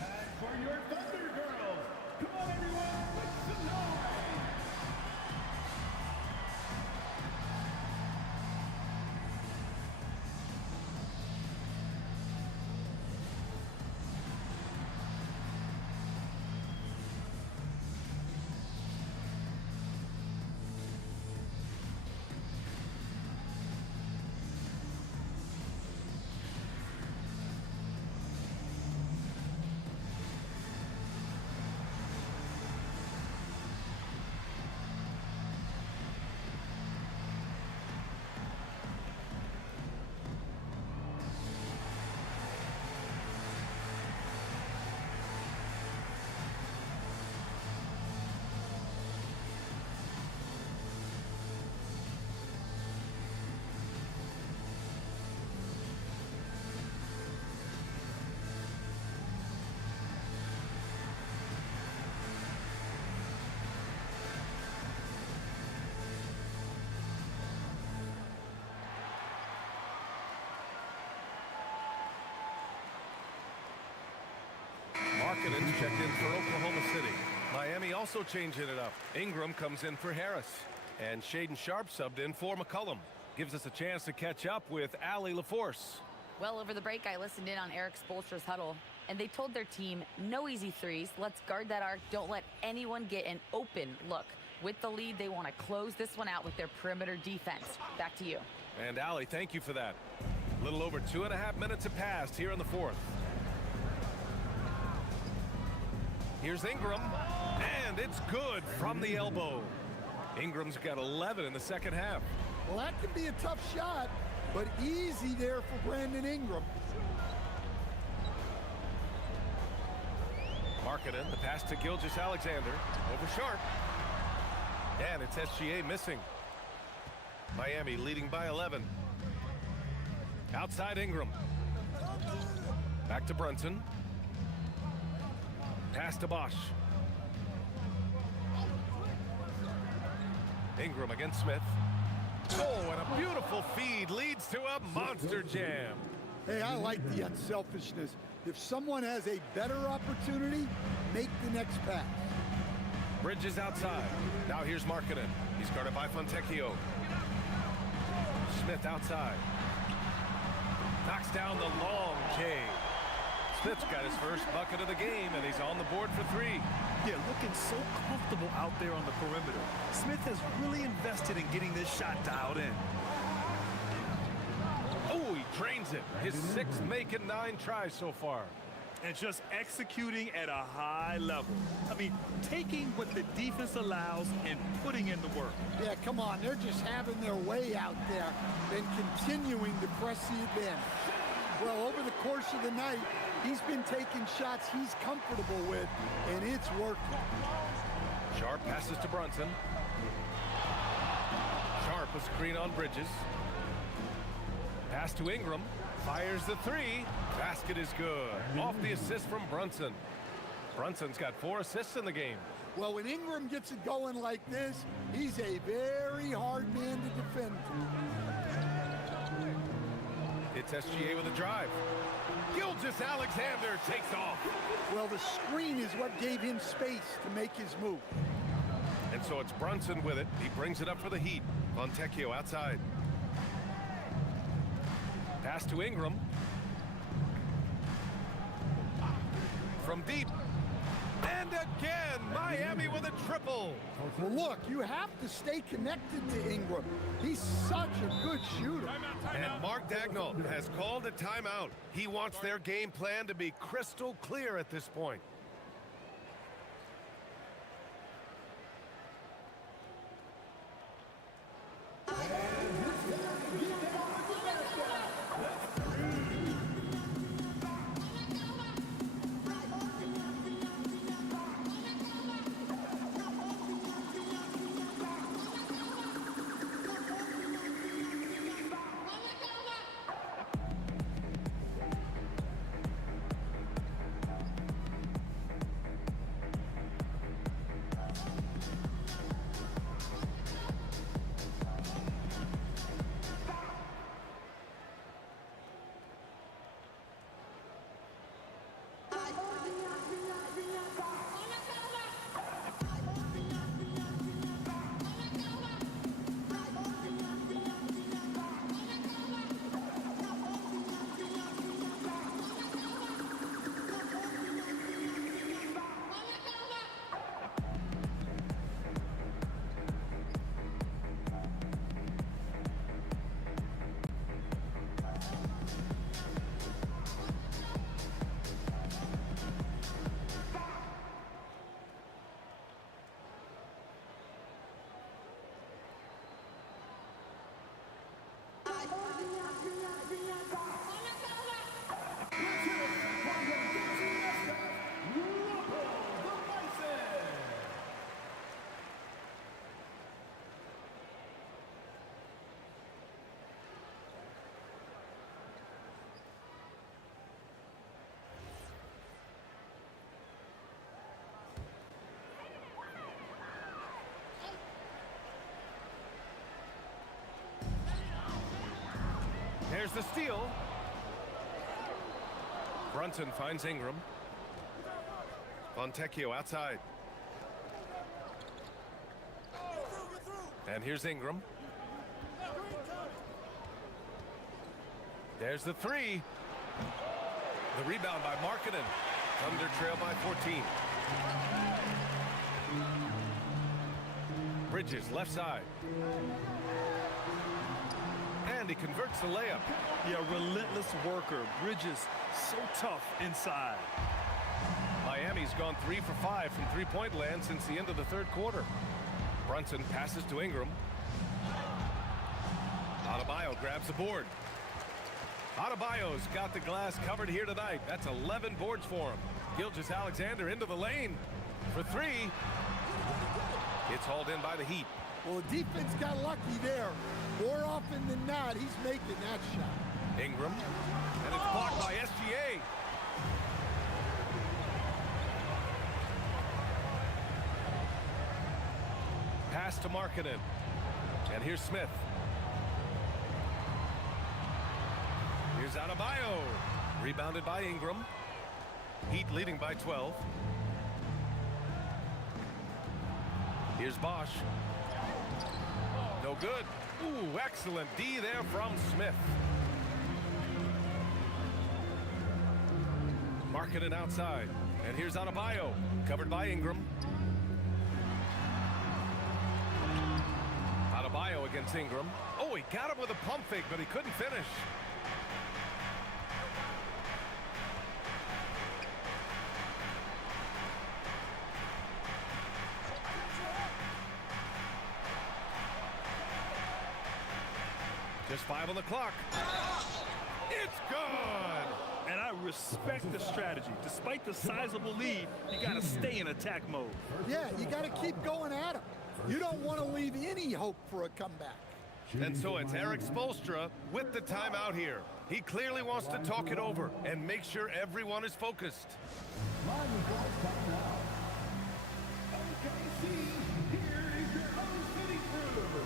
Time for your Thunder Girls. Come on, everyone. Make some noise. Markkanen's checked in for Oklahoma City. Miami also changing it up. Ingram comes in for Harris. And Shaden Sharp subbed in for McCollum. Gives us a chance to catch up with Allie LaForce. Well, over the break, I listened in on Eric Spoelstra's huddle, and they told their team, no easy threes. Let's guard that arc. Don't let anyone get an open look. With the lead, they want to close this one out with their perimeter defense. Back to you. And Allie, thank you for that. A little over 2.5 minutes have passed here in the fourth. Here's Ingram, and it's good from the elbow. Ingram's got 11 in the second half. Well, that could be a tough shot, but easy there for Brandon Ingram. Markkanen, the pass to Gilgeous-Alexander. Over Sharp. And it's SGA missing. Miami leading by 11. Outside Ingram. Back to Brunson. Pass to Bosch. Ingram against Smith. Oh, and a beautiful feed leads to a monster jam. Hey, I like the unselfishness. If someone has a better opportunity, make the next pass. Bridges outside. Now here's Markkanen. He's guarded by Fontecchio. Smith outside. Knocks down the long J. Smith's got his first bucket of the game, and he's on the board for 3. Yeah, looking so comfortable out there on the perimeter. Smith has really invested in getting this shot dialed in. Oh, he drains it. His 6th make and 9 tries so far. And just executing at a high level. I mean, taking what the defense allows and putting in the work. Yeah, come on. They're just having their way out there and continuing to press the advantage. Well, over the course of the night, he's been taking shots he's comfortable with, and it's working. Sharp passes to Brunson. Sharp a screen on Bridges. Pass to Ingram. Fires the 3. Basket is good. Off the assist from Brunson. Brunson's got 4 assists in the game. Well, when Ingram gets it going like this, he's a very hard man to defend. It's SGA with a drive. Gilgeous-Alexander takes off. Well, the screen is what gave him space to make his move. And so it's Brunson with it. He brings it up for the Heat. Fontecchio outside. Pass to Ingram. From deep. And again, Miami with a triple. Well, look, you have to stay connected to Ingram. He's such a good shooter. And Mark Daigneault has called a timeout. He wants their game plan to be crystal clear at this point. There's the steal. Brunson finds Ingram. Fontecchio outside. And here's Ingram. There's the 3. The rebound by Markkanen. Thunder trail by 14. Bridges left side. And he converts the layup. Yeah, relentless worker. Bridges so tough inside. Miami's gone 3 for 5 from three-point land since the end of the third quarter. Brunson passes to Ingram. Adebayo grabs the board. Adebayo's got the glass covered here tonight. That's 11 boards for him. Gilgeous-Alexander into the lane for three. It's hauled in by the Heat. Well, the defense got lucky there. More often than not, he's making that shot. Ingram, and it's blocked by SGA. Pass to Markkanen. And here's Smith. Here's Adebayo. Rebounded by Ingram. Heat leading by 12. Here's Bosch. No good. Ooh, excellent D there from Smith. Markkanen outside. And here's Adebayo. Covered by Ingram. Adebayo against Ingram. Oh, he got him with a pump fake, but he couldn't finish. Just 5 on the clock. It's good! And I respect the strategy. Despite the sizable lead, you got to stay in attack mode. Yeah, you got to keep going at him. You don't want to leave any hope for a comeback. And so it's Eric Spoelstra with the timeout here. He clearly wants to talk it over and make sure everyone is focused. Live results coming out. OKC, here is your own city crew.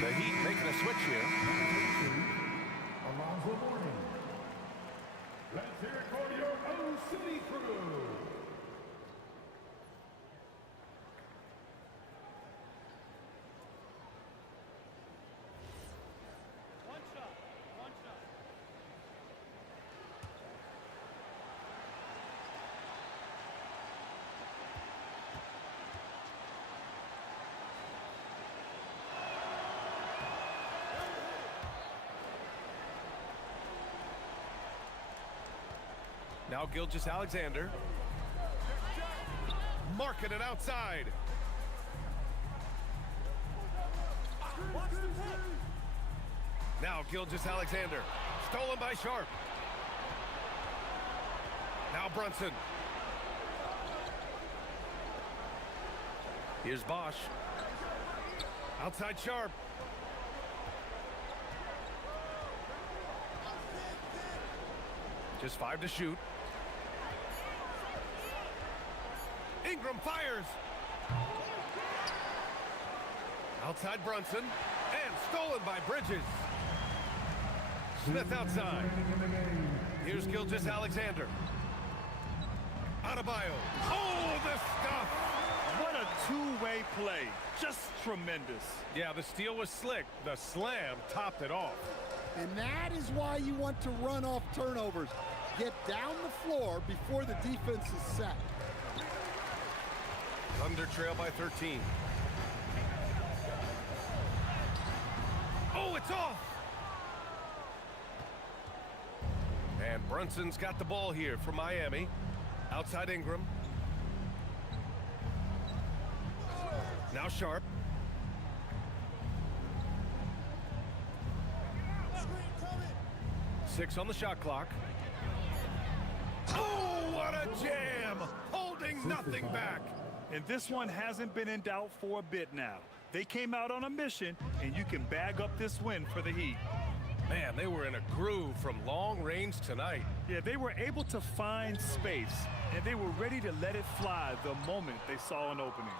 The Heat making a switch here. Alonzo Mourning. Let's hear it for your own city crew. Now Gilgeous-Alexander. Markkanen outside. Now Gilgeous-Alexander. Stolen by Sharp. Now Brunson. Here's Bosch. Outside Sharp. Just 5 to shoot. Ingram fires. Outside Brunson. And stolen by Bridges. Smith outside. Here's Gilgeous-Alexander. Adebayo. Oh, the stuff! What a two-way play. Just tremendous. Yeah, the steal was slick. The slam topped it off. And that is why you want to run off turnovers. Get down the floor before the defense is set. Thunder trail by 13. Oh, it's off! And Brunson's got the ball here for Miami. Outside Ingram. Now Sharp. Six on the shot clock. Oh, what a jam! Holding nothing back. And this one hasn't been in doubt for a bit now. They came out on a mission, and you can bag up this win for the Heat. Man, they were in a groove from long range tonight. Yeah, they were able to find space, and they were ready to let it fly the moment they saw an opening.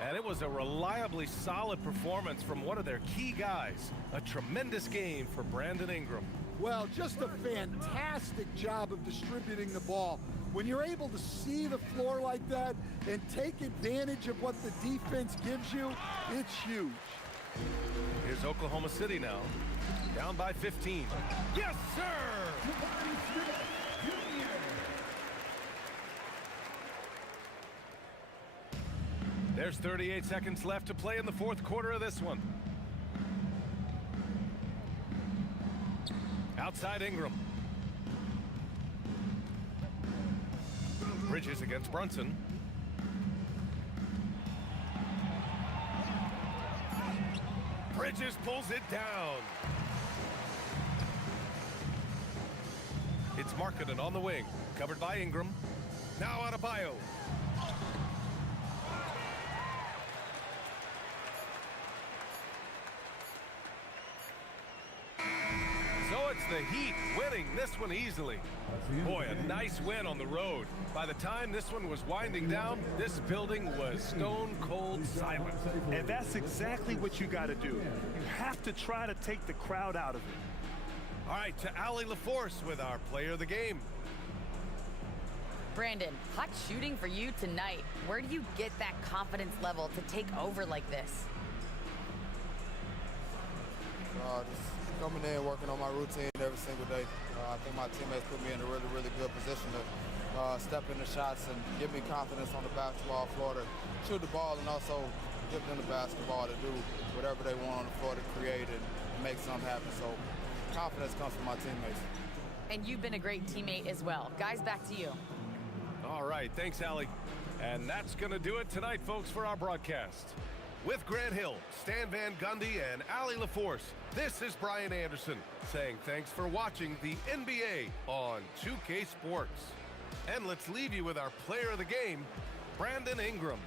And it was a reliably solid performance from one of their key guys. A tremendous game for Brandon Ingram. Well, just a fantastic job of distributing the ball. When you're able to see the floor like that and take advantage of what the defense gives you, it's huge. Here's Oklahoma City now, down by 15. Yes, sir! There's 38 seconds left to play in the fourth quarter of this one. Outside Ingram. Bridges against Brunson. Bridges pulls it down. It's Markkanen on the wing, covered by Ingram. Now Adebayo. So it's the Heat winning this one easily. Boy, a nice win on the road. By the time this one was winding down, this building was stone cold silent. And that's exactly what you got to do. You have to try to take the crowd out of it. All right, to Ali LaForce with our player of the game. Brandon, hot shooting for you tonight. Where do you get that confidence level to take over like this? Just coming in, working on my routine every single day. I think my teammates put me in a really, really good position to step in the shots and give me confidence on the basketball floor to shoot the ball and also give them the basketball to do whatever they want on the floor to create and make something happen. So confidence comes from my teammates. And you've been a great teammate as well. Guys, back to you. All right, thanks, Allie. And that's going to do it tonight, folks, for our broadcast. With Grant Hill, Stan Van Gundy, and Ali LaForce, this is Brian Anderson saying thanks for watching the NBA on 2K Sports. And let's leave you with our player of the game, Brandon Ingram.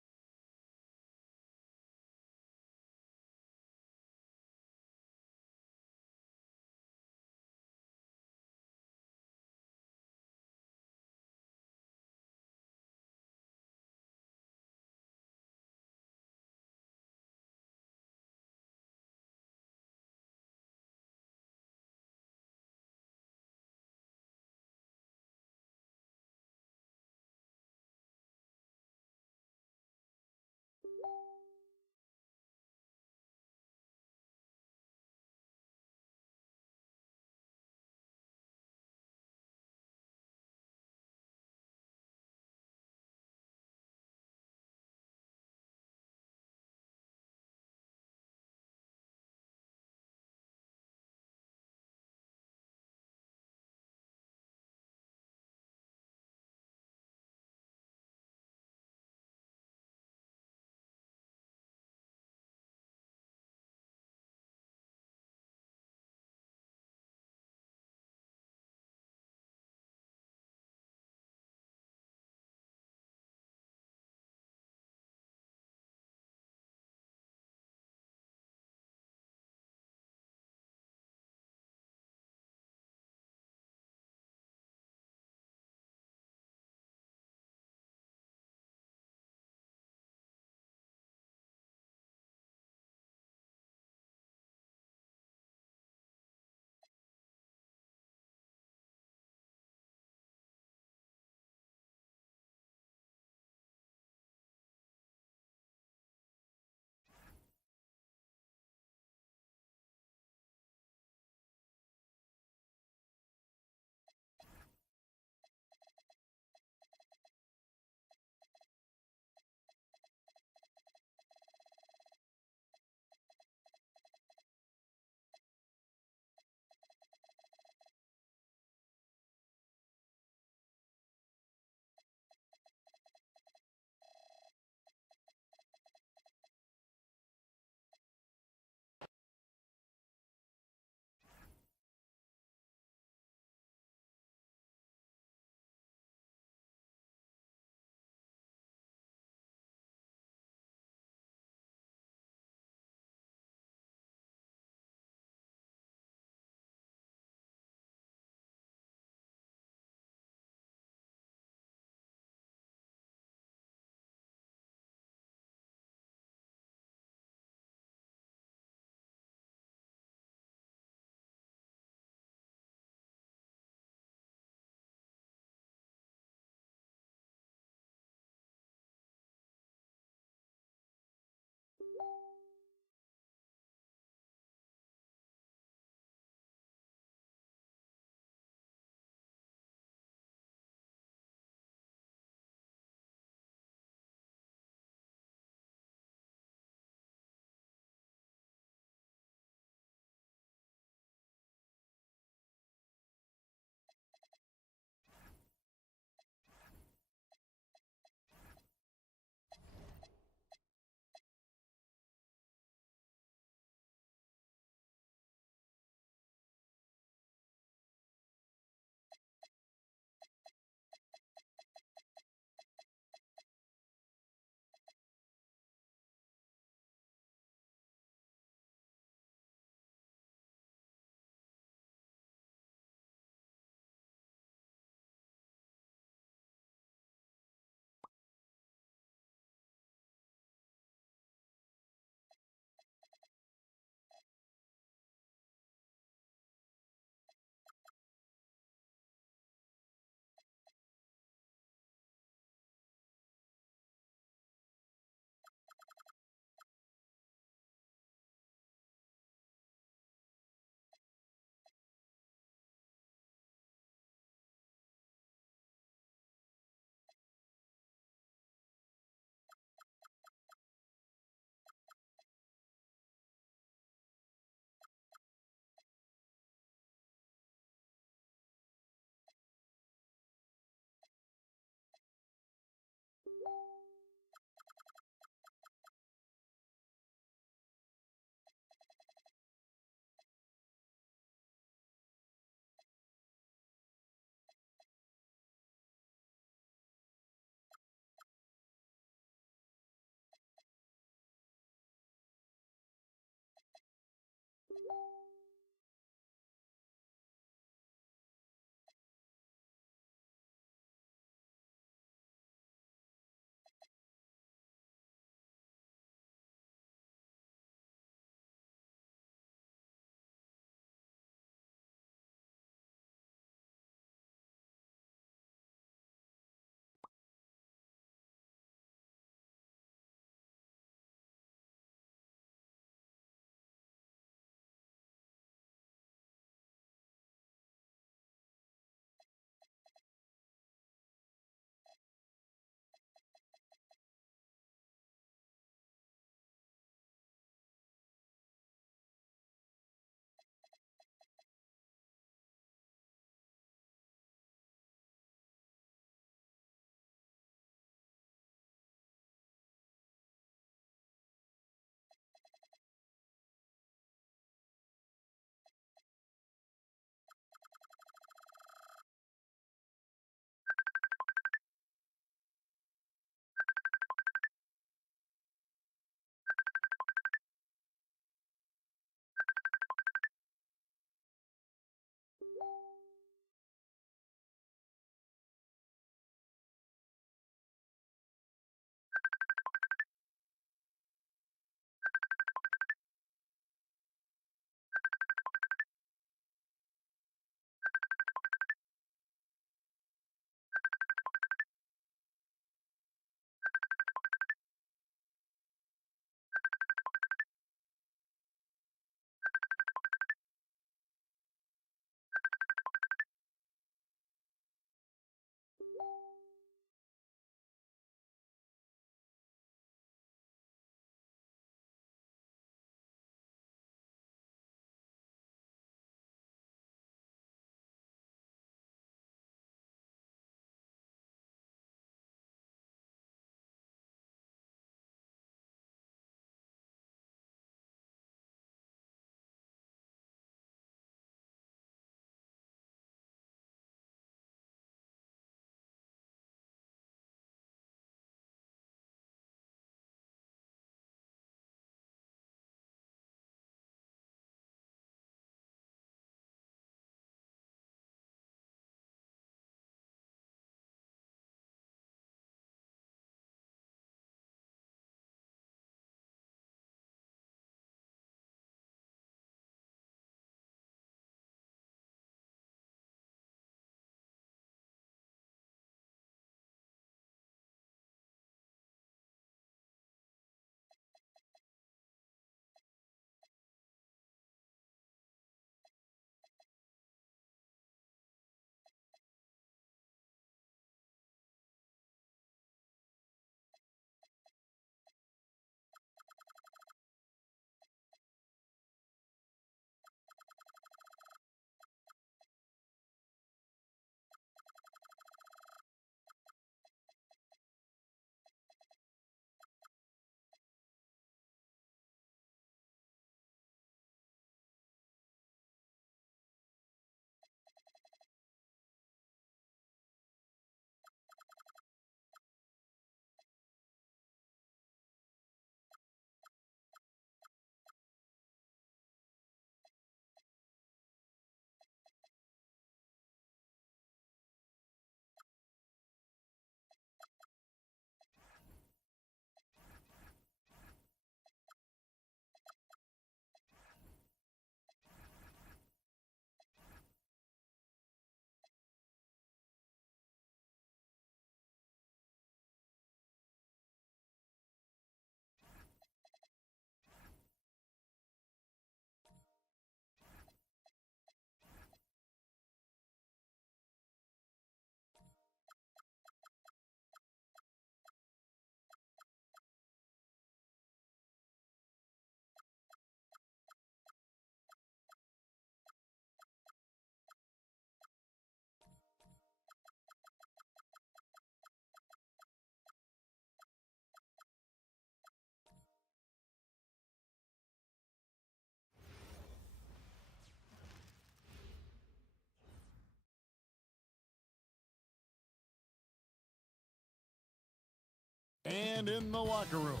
And in the locker room,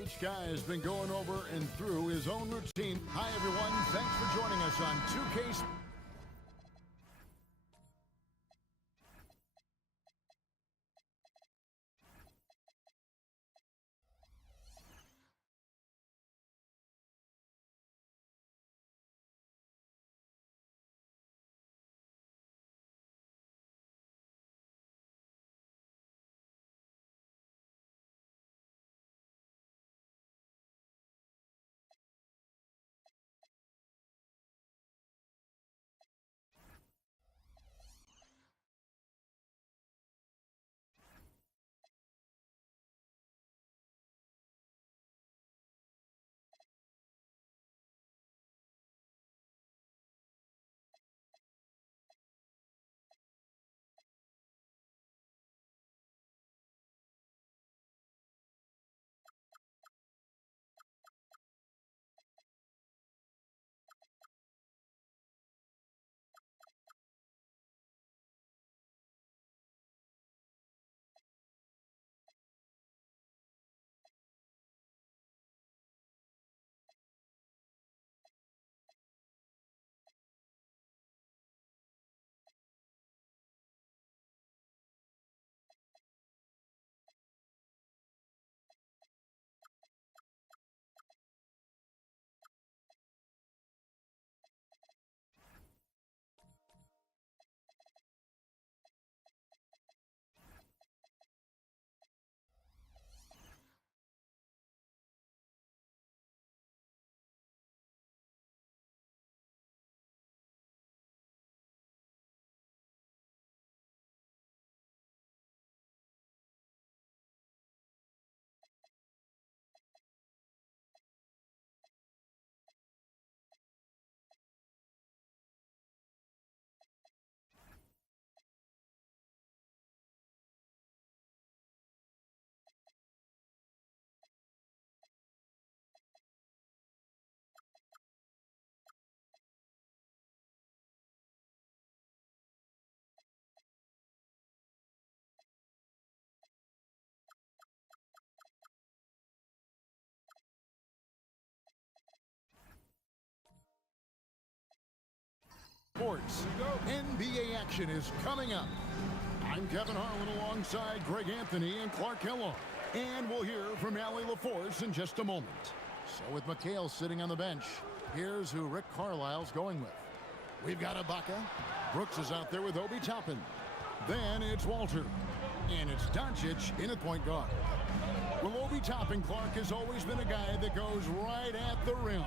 each guy has been going over and through his own routine. Hi, everyone. Thanks for joining us on 2K. Sports. NBA action is coming up. I'm Kevin Harlan alongside Greg Anthony and Clark Kellogg. And we'll hear from Allie LaForce in just a moment. So with McHale sitting on the bench, here's who Rick Carlisle's going with. We've got Ibaka. Brooks is out there with Obi Toppin. Then it's Walter. And it's Doncic in at point guard. Well, Obi Toppin, Clark, has always been a guy that goes right at the rim.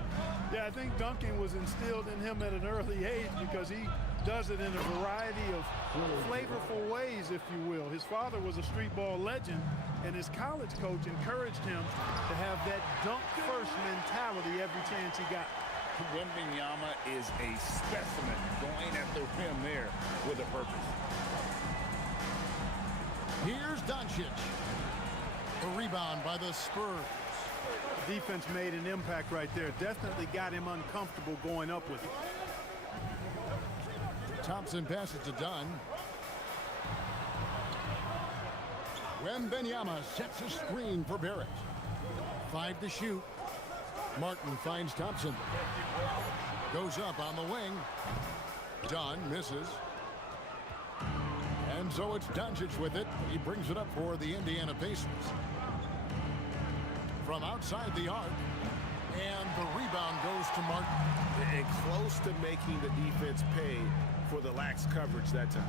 Yeah, I think dunking was instilled in him at an early age because he does it in a variety of flavorful ways, if you will. His father was a street ball legend, and his college coach encouraged him to have that dunk-first mentality every chance he got. Wembanyama is a specimen going at the rim there with a purpose. Here's Doncic. A rebound by the Spurs. Defense made an impact right there. Definitely got him uncomfortable going up with it. Thompson passes to Dunn. Wembanyama sets a screen for Barrett. 5 to shoot. Martin finds Thompson. Goes up on the wing. Dunn misses. And so it's Doncic with it. He brings it up for the Indiana Pacers. From outside the arc. And the rebound goes to Martin. And close to making the defense pay for the lax coverage that time.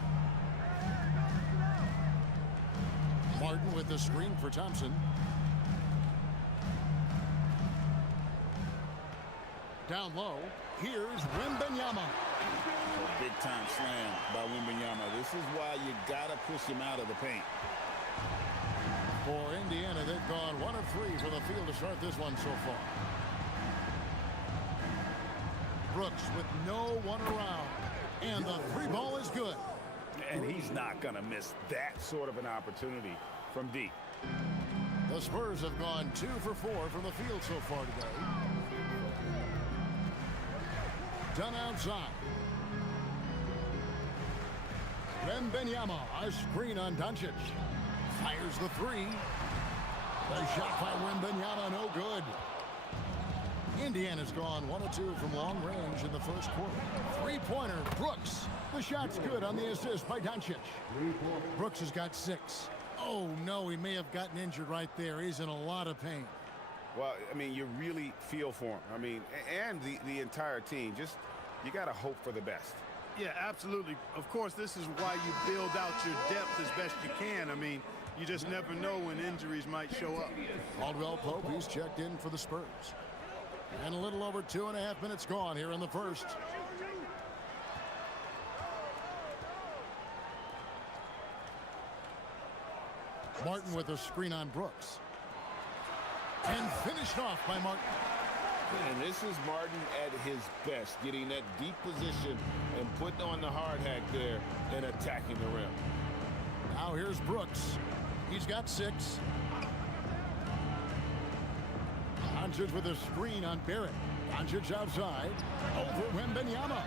Martin with the screen for Thompson. Down low. Here's Wembanyama. A big-time slam by Wembanyama. This is why you got to push him out of the paint. For Indiana, they've gone 1 of 3 from the field to start this one so far. Brooks with no one around. And the 3 ball is good. And he's not going to miss that sort of an opportunity from deep. The Spurs have gone 2 for 4 from the field so far today. Done outside. Wembanyama, a screen on Doncic. Fires the 3. The shot by Wembanyama, no good. Indiana's gone 1 of 2 from long range in the first quarter. Three-pointer, Brooks. The shot's good on the assist by Doncic. Brooks has got 6. Oh, no, he may have gotten injured right there. He's in a lot of pain. Well, I mean, you really feel for him. I mean, and the entire team. Just, you got to hope for the best. Yeah, absolutely. Of course, this is why you build out your depth as best you can. I mean, you just never know when injuries might show up. Caldwell Pope, he's checked in for the Spurs. And a little over 2.5 minutes gone here in the first. Martin with a screen on Brooks. And finished off by Martin. And this is Martin at his best, getting that deep position and putting on the hard hack there and attacking the rim. Now here's Brooks. He's got 6. Doncic with a screen on Barrett. Doncic outside. Over Wembanyama.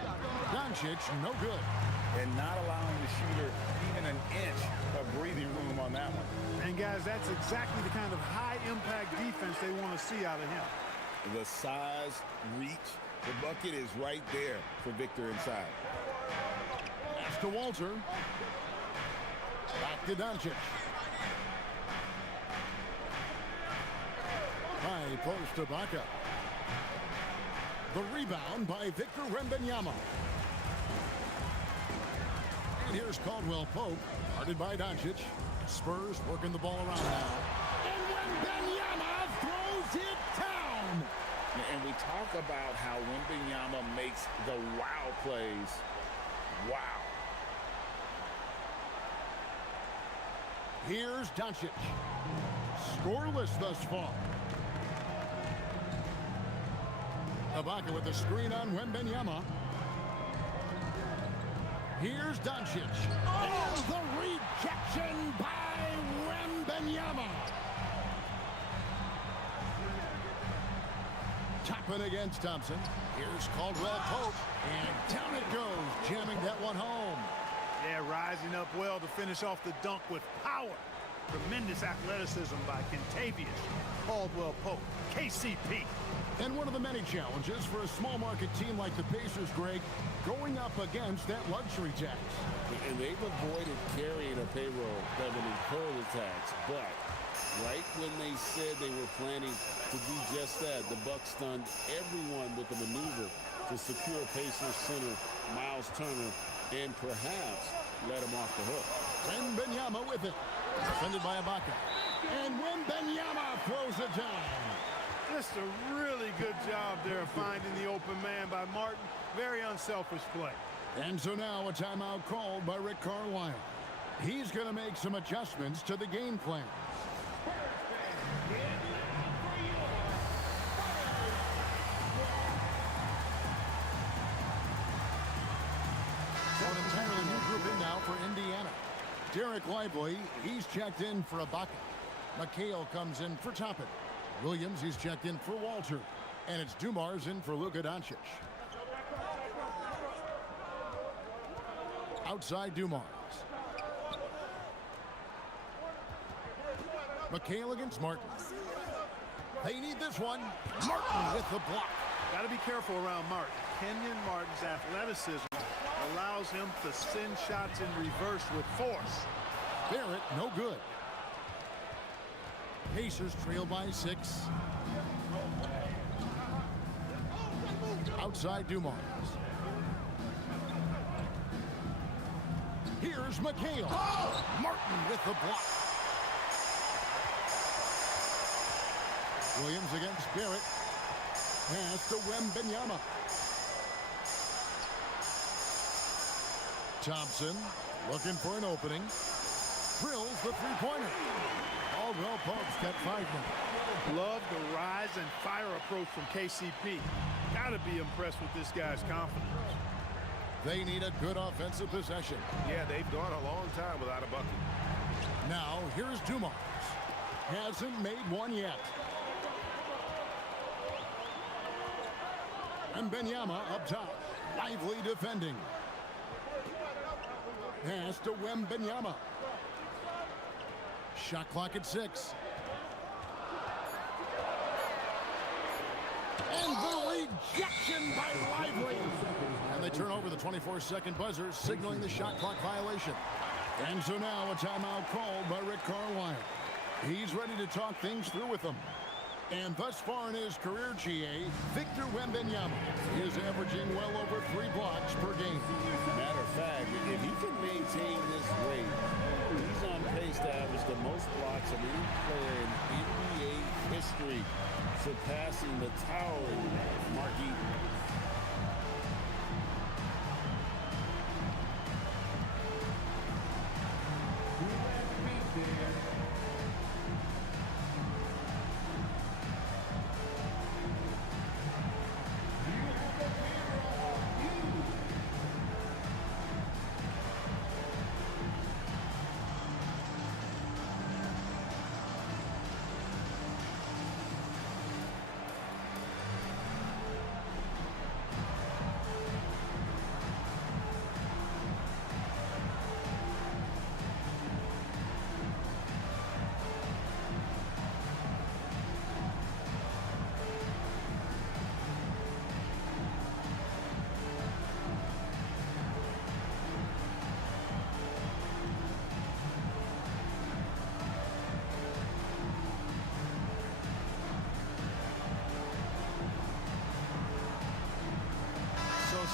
Doncic, no good. And not allowing the shooter even an inch of breathing room on that one. And, guys, that's exactly the kind of high-impact defense they want to see out of him. The size, reach, the bucket is right there for Victor inside. Pass to Walter. Back to Doncic. High post to Ibaka. The rebound by Victor Wembanyama. And here's Caldwell Pope, guarded by Doncic. Spurs working the ball around now. And Wembanyama throws it down. And we talk about how Wembanyama makes the wow plays. Wow. Here's Doncic. Scoreless thus far. Ibaka with the screen on Wembanyama. Here's Doncic. And the rejection by Wembanyama. Toppin against Thompson. Here's Caldwell Pope. And down it goes, jamming that one home. Yeah, rising up well to finish off the dunk with power. Tremendous athleticism by Kentavious Caldwell Pope, KCP. And one of the many challenges for a small market team like the Pacers, Greg, going up against that luxury tax. And they've avoided carrying a payroll that would incur the tax. But right when they said they were planning to do just that, the Bucks stunned everyone with the maneuver to secure Pacers center Miles Turner and perhaps let him off the hook. Wembanyama with it. Defended by Ibaka. And Wembanyama throws it down. Just a really good job there of finding the open man by Martin. Very unselfish play. And so now a timeout called by Rick Carlisle. He's going to make some adjustments to the game plan. An entirely new group in now for Indiana. Derek Lively, he's checked in for Ibaka. McHale comes in for Toppin. Williams, he's checked in for Walter. And it's Dumars in for Luka Doncic. Outside Dumars. McHale against Martin. They need this one. Martin with the block. Got to be careful around Martin. Kenyon Martin's athleticism allows him to send shots in reverse with force. Barrett, no good. Pacers trail by 6. Outside Dumars. Here's McHale. Martin with the block. Williams against Barrett. Pass to Wembanyama. Thompson looking for an opening. Drills the three-pointer. Caldwell Pope's got 5 minutes. Love the rise and fire approach from KCP. Got to be impressed with this guy's confidence. They need a good offensive possession. Yeah, they've gone a long time without a bucket. Now, here's Dumars. Hasn't made one yet. And Wembanyama up top. Lively defending. Pass to Wembanyama. Shot clock at 6. Rejection by Lively. And they turn over the 24-second buzzer, signaling the shot clock violation. And so now a timeout called by Rick Carlisle. He's ready to talk things through with them. And thus far in his career, GA, Victor Wembanyama is averaging well over 3 blocks per game. Matter of fact, if he can maintain this rate, he's on pace to average the most blocks of any player in NBA history, surpassing the towering Mark Eaton.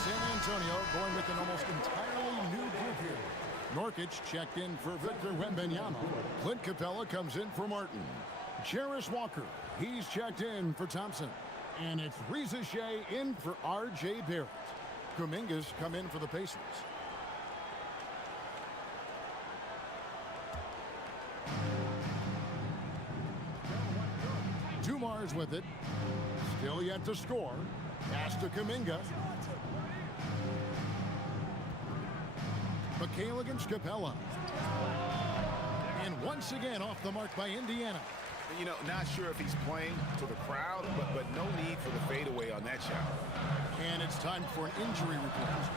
San Antonio going with an almost entirely new group here. Norkic checked in for Victor Wembanyama. Clint Capella comes in for Martin. Jarris Walker, he's checked in for Thompson. And it's Reza Shea in for R.J. Barrett. Kuminga's come in for the Pacers. Dumars with it. Still yet to score. Pass to Kuminga. McHale against Capella. And once again off the mark by Indiana. You know, not sure if he's playing to the crowd, but no need for the fadeaway on that shot. And it's time for an injury report.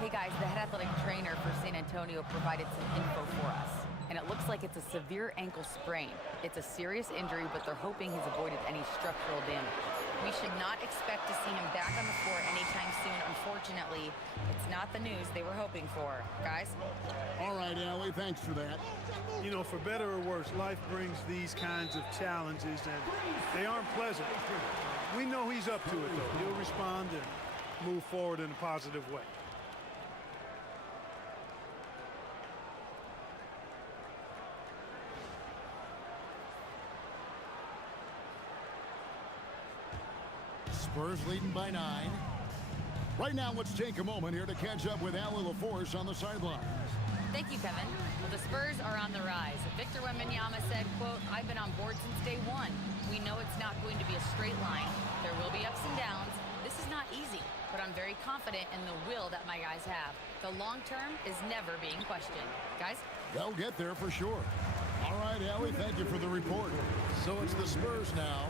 Hey guys, the head athletic trainer for San Antonio provided some info for us. And it looks like it's a severe ankle sprain. It's a serious injury, but they're hoping he's avoided any structural damage. We should not expect to see him back on the floor anytime soon. Unfortunately, it's not the news they were hoping for. Guys? All right, Allie, thanks for that. You know, for better or worse, life brings these kinds of challenges, and they aren't pleasant. We know he's up to it, though. He'll respond and move forward in a positive way. Spurs leading by 9. Right now, let's take a moment here to catch up with Allie LaForce on the sidelines. Thank you, Kevin. Well, the Spurs are on the rise. Victor Wembanyama said, quote, "I've been on board since day one. We know it's not going to be a straight line. There will be ups and downs. This is not easy, but I'm very confident in the will that my guys have. The long term is never being questioned." Guys? They'll get there for sure. All right, Allie, thank you for the report. So it's the Spurs now,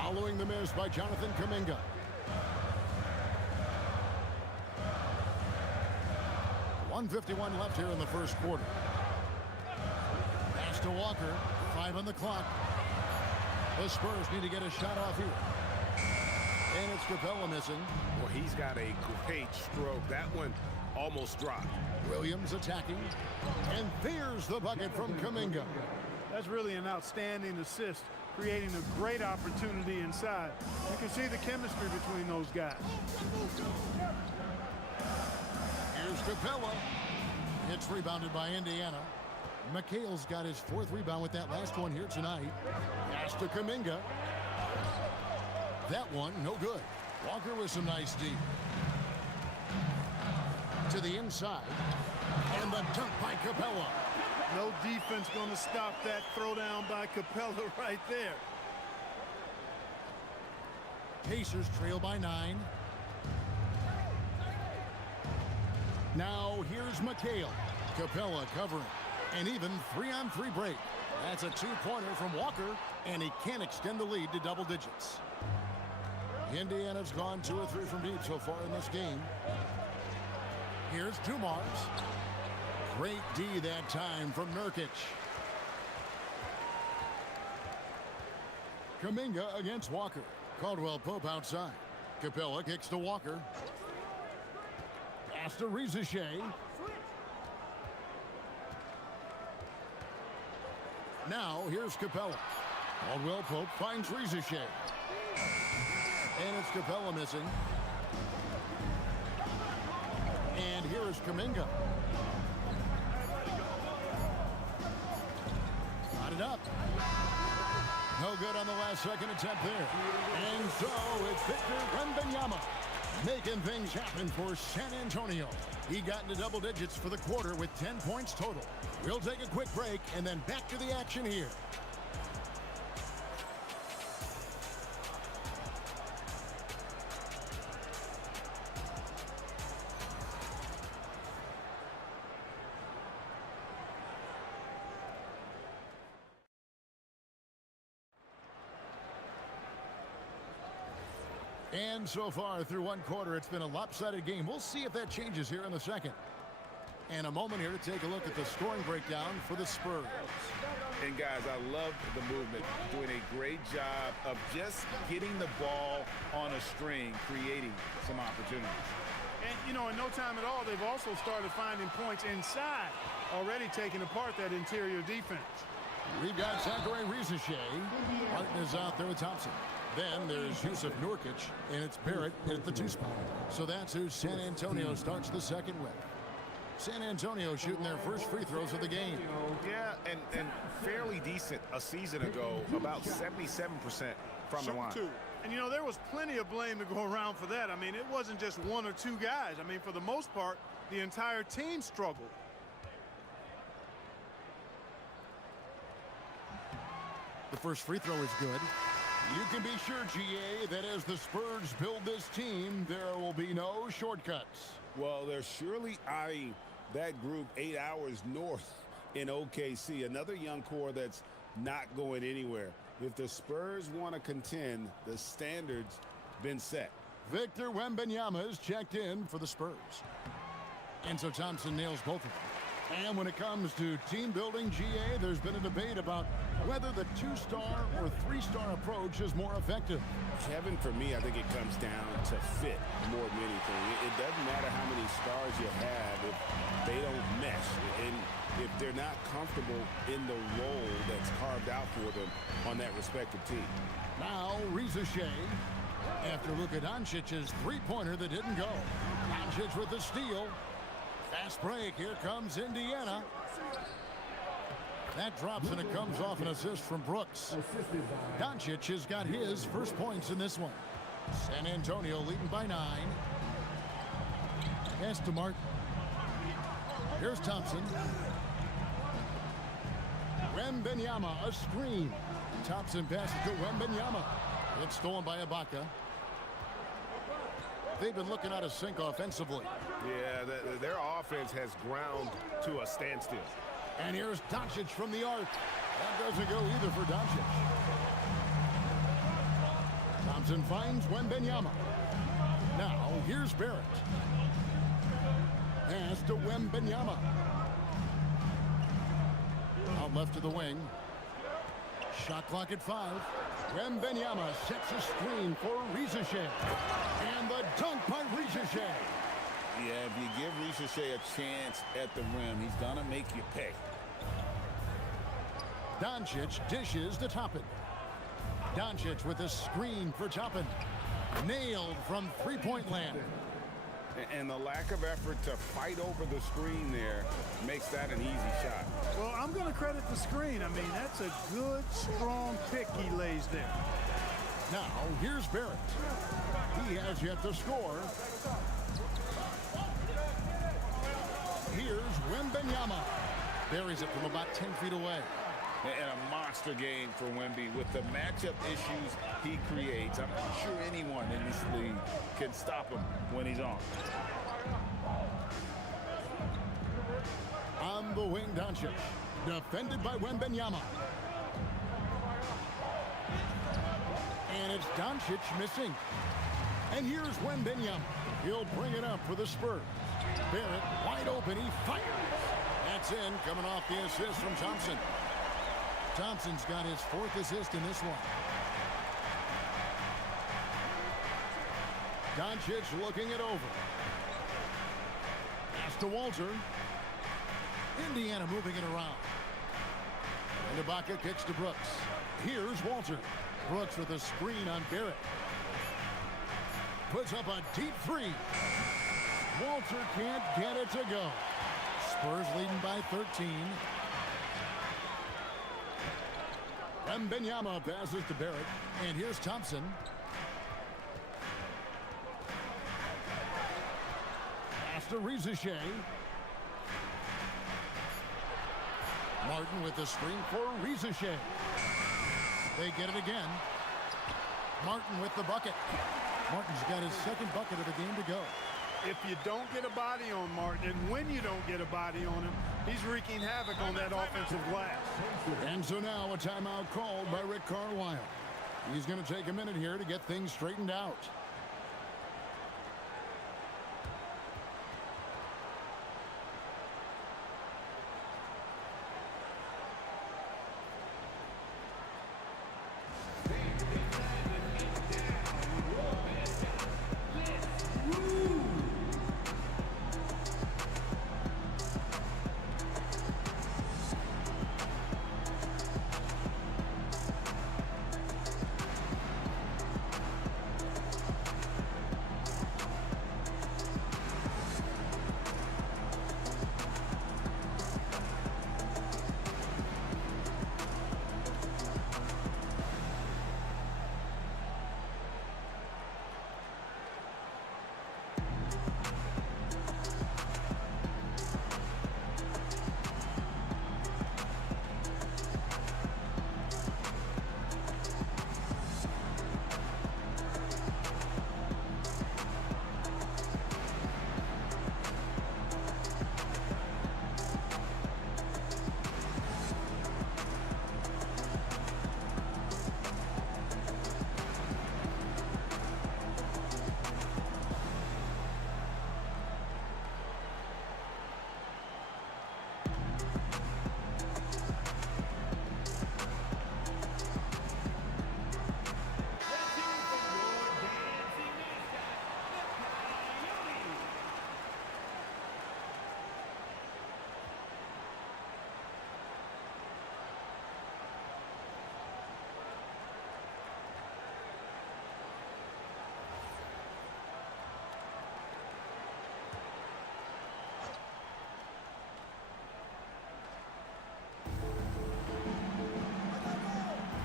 following the miss by Jonathan Kuminga. .151 left here in the first quarter. Pass to Walker. 5 on the clock. The Spurs need to get a shot off here. And it's Capella missing. Well, he's got a great stroke. That one almost dropped. Williams attacking. And there's the bucket from Kuminga. That's really an outstanding assist, creating a great opportunity inside. You can see the chemistry between those guys. Here's Capella. It's rebounded by Indiana. McHale's got his 4th rebound with that last one here tonight. Pass to Kuminga. That one, no good. Walker with some nice D. To the inside. And the dunk by Capella. No defense going to stop that throwdown by Capella right there. Pacers trail by 9. Now here's McHale. Capella covering. And even 3-on-3 break. That's a 2-pointer from Walker, and he can't extend the lead to double digits. Indiana's gone 2 or 3 from deep so far in this game. Here's Dumars. Great D that time from Nurkic. Kuminga against Walker. Caldwell Pope outside. Capella kicks to Walker. Pass to Rizachet. Now here's Capella. Caldwell Pope finds Rizachet. And it's Capella missing. And here is Kuminga. Got it up. No good on the last second attempt there. And so it's Victor Wembanyama making things happen for San Antonio. He got into double digits for the quarter with 10 points total. We'll take a quick break and then back to the action here. And so far through one quarter, it's been a lopsided game. We'll see if that changes here in the second. And a moment here to take a look at the scoring breakdown for the Spurs. And guys, I love the movement. Doing a great job of just getting the ball on a string, creating some opportunities. And, you know, in no time at all, they've also started finding points inside, already taking apart that interior defense. We've got Zachary Rizachet. Martin is out there with Thompson. Then there's Yusuf Nurkic, and it's Barrett at the 2 spot. So that's who San Antonio starts the second with. San Antonio shooting their first free throws of the game. Yeah, and fairly decent a season ago, about 77% from the line. And, you know, there was plenty of blame to go around for that. I mean, it wasn't just 1 or 2 guys. I mean, for the most part, the entire team struggled. The first free throw is good. You can be sure, GA, that as the Spurs build this team, there will be no shortcuts. Well, they're surely eyeing that group 8 hours north in OKC. Another young core that's not going anywhere. If the Spurs want to contend, the standard's been set. Victor Wembanyama is checked in for the Spurs. And so Thompson nails both of them. And when it comes to team building, GA, there's been a debate about whether the 2-star or 3-star approach is more effective. Kevin, for me, I think it comes down to fit more than anything. It doesn't matter how many stars you have if they don't mesh. And if they're not comfortable in the role that's carved out for them on that respective team. Now, Rizachet, after Luka Doncic's three-pointer that didn't go. Doncic with the steal. Fast break. Here comes Indiana. That drops, and it comes off an assist from Brooks. Doncic has got his first points in this one. San Antonio leading by 9. Pass to Martin. Here's Thompson. Wembanyama, a screen. Thompson passes to Wembanyama. It's stolen by Ibaka. They've been looking out of sync offensively. Yeah, their offense has ground to a standstill. And here's Doncic from the arc. That doesn't go either for Doncic. Thompson finds Wembanyama. Now, here's Barrett. Pass to Wembanyama. Out left to the wing. Shot clock at 5. Wembanyama sets a screen for Rizachet. And the dunk by Rizachet. Yeah, if you give Rizachet a chance at the rim, he's going to make you pay. Doncic dishes to Toppin. Doncic with a screen for Toppin. Nailed from three-point land. And the lack of effort to fight over the screen there makes that an easy shot. Well, I'm going to credit the screen. I mean, that's a good, strong pick he lays there. Now, here's Barrett. He has yet to score. Here's Wembanyama. Buries it from about 10 feet away. And a monster game for Wemby with the matchup issues he creates. I'm not sure anyone in this league can stop him when he's on. On the wing, Doncic. Defended by Wembanyama. And it's Doncic missing. And here's Wembanyama. He'll bring it up for the Spurs. Barrett wide open. He fires. That's in, coming off the assist from Thompson. Thompson's got his 4th assist in this one. Doncic looking it over. Pass to Walter. Indiana moving it around. And Ibaka kicks to Brooks. Here's Walter. Brooks with a screen on Barrett. Puts up a deep three. Walter can't get it to go. Spurs leading by 13. Wembanyama passes to Barrett. And here's Thompson. Pass to Rizachet. Martin with the screen for Rizachet. They get it again. Martin with the bucket. Martin's got his second bucket of the game to go. If you don't get a body on Martin, and when you don't get a body on him, he's wreaking havoc on that offensive glass. And so now a timeout called by Rick Carlisle. He's going to take a minute here to get things straightened out.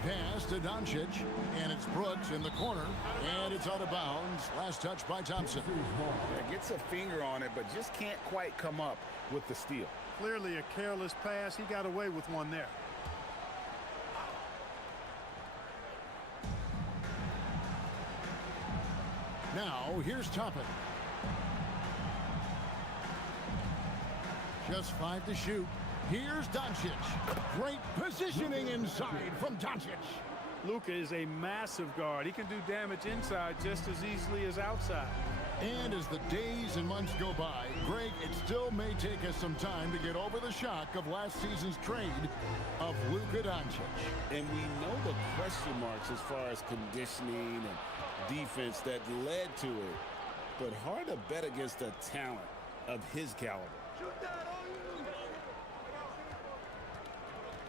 Pass to Doncic, and it's Brooks in the corner, and it's out of bounds. Last touch by Thompson. Yeah, gets a finger on it, but just can't quite come up with the steal. Clearly a careless pass. He got away with one there. Now, here's Toppin. Just 5 to shoot. Here's Doncic. Great positioning inside from Doncic. Luka is a massive guard. He can do damage inside just as easily as outside. And as the days and months go by, Greg, it still may take us some time to get over the shock of last season's trade of Luka Doncic. And we know the question marks as far as conditioning and defense that led to it. But hard to bet against a talent of his caliber.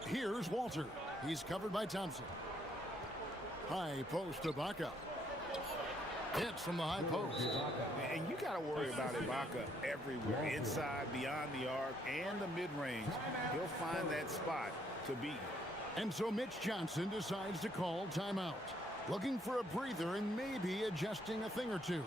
Here's Walter. He's covered by Thompson. High post to Ibaka. Hits from the high post. And you got to worry about Ibaka everywhere, inside, beyond the arc, and the mid-range. He'll find that spot to beat you. And so Mitch Johnson decides to call timeout. Looking for a breather and maybe adjusting a thing or two.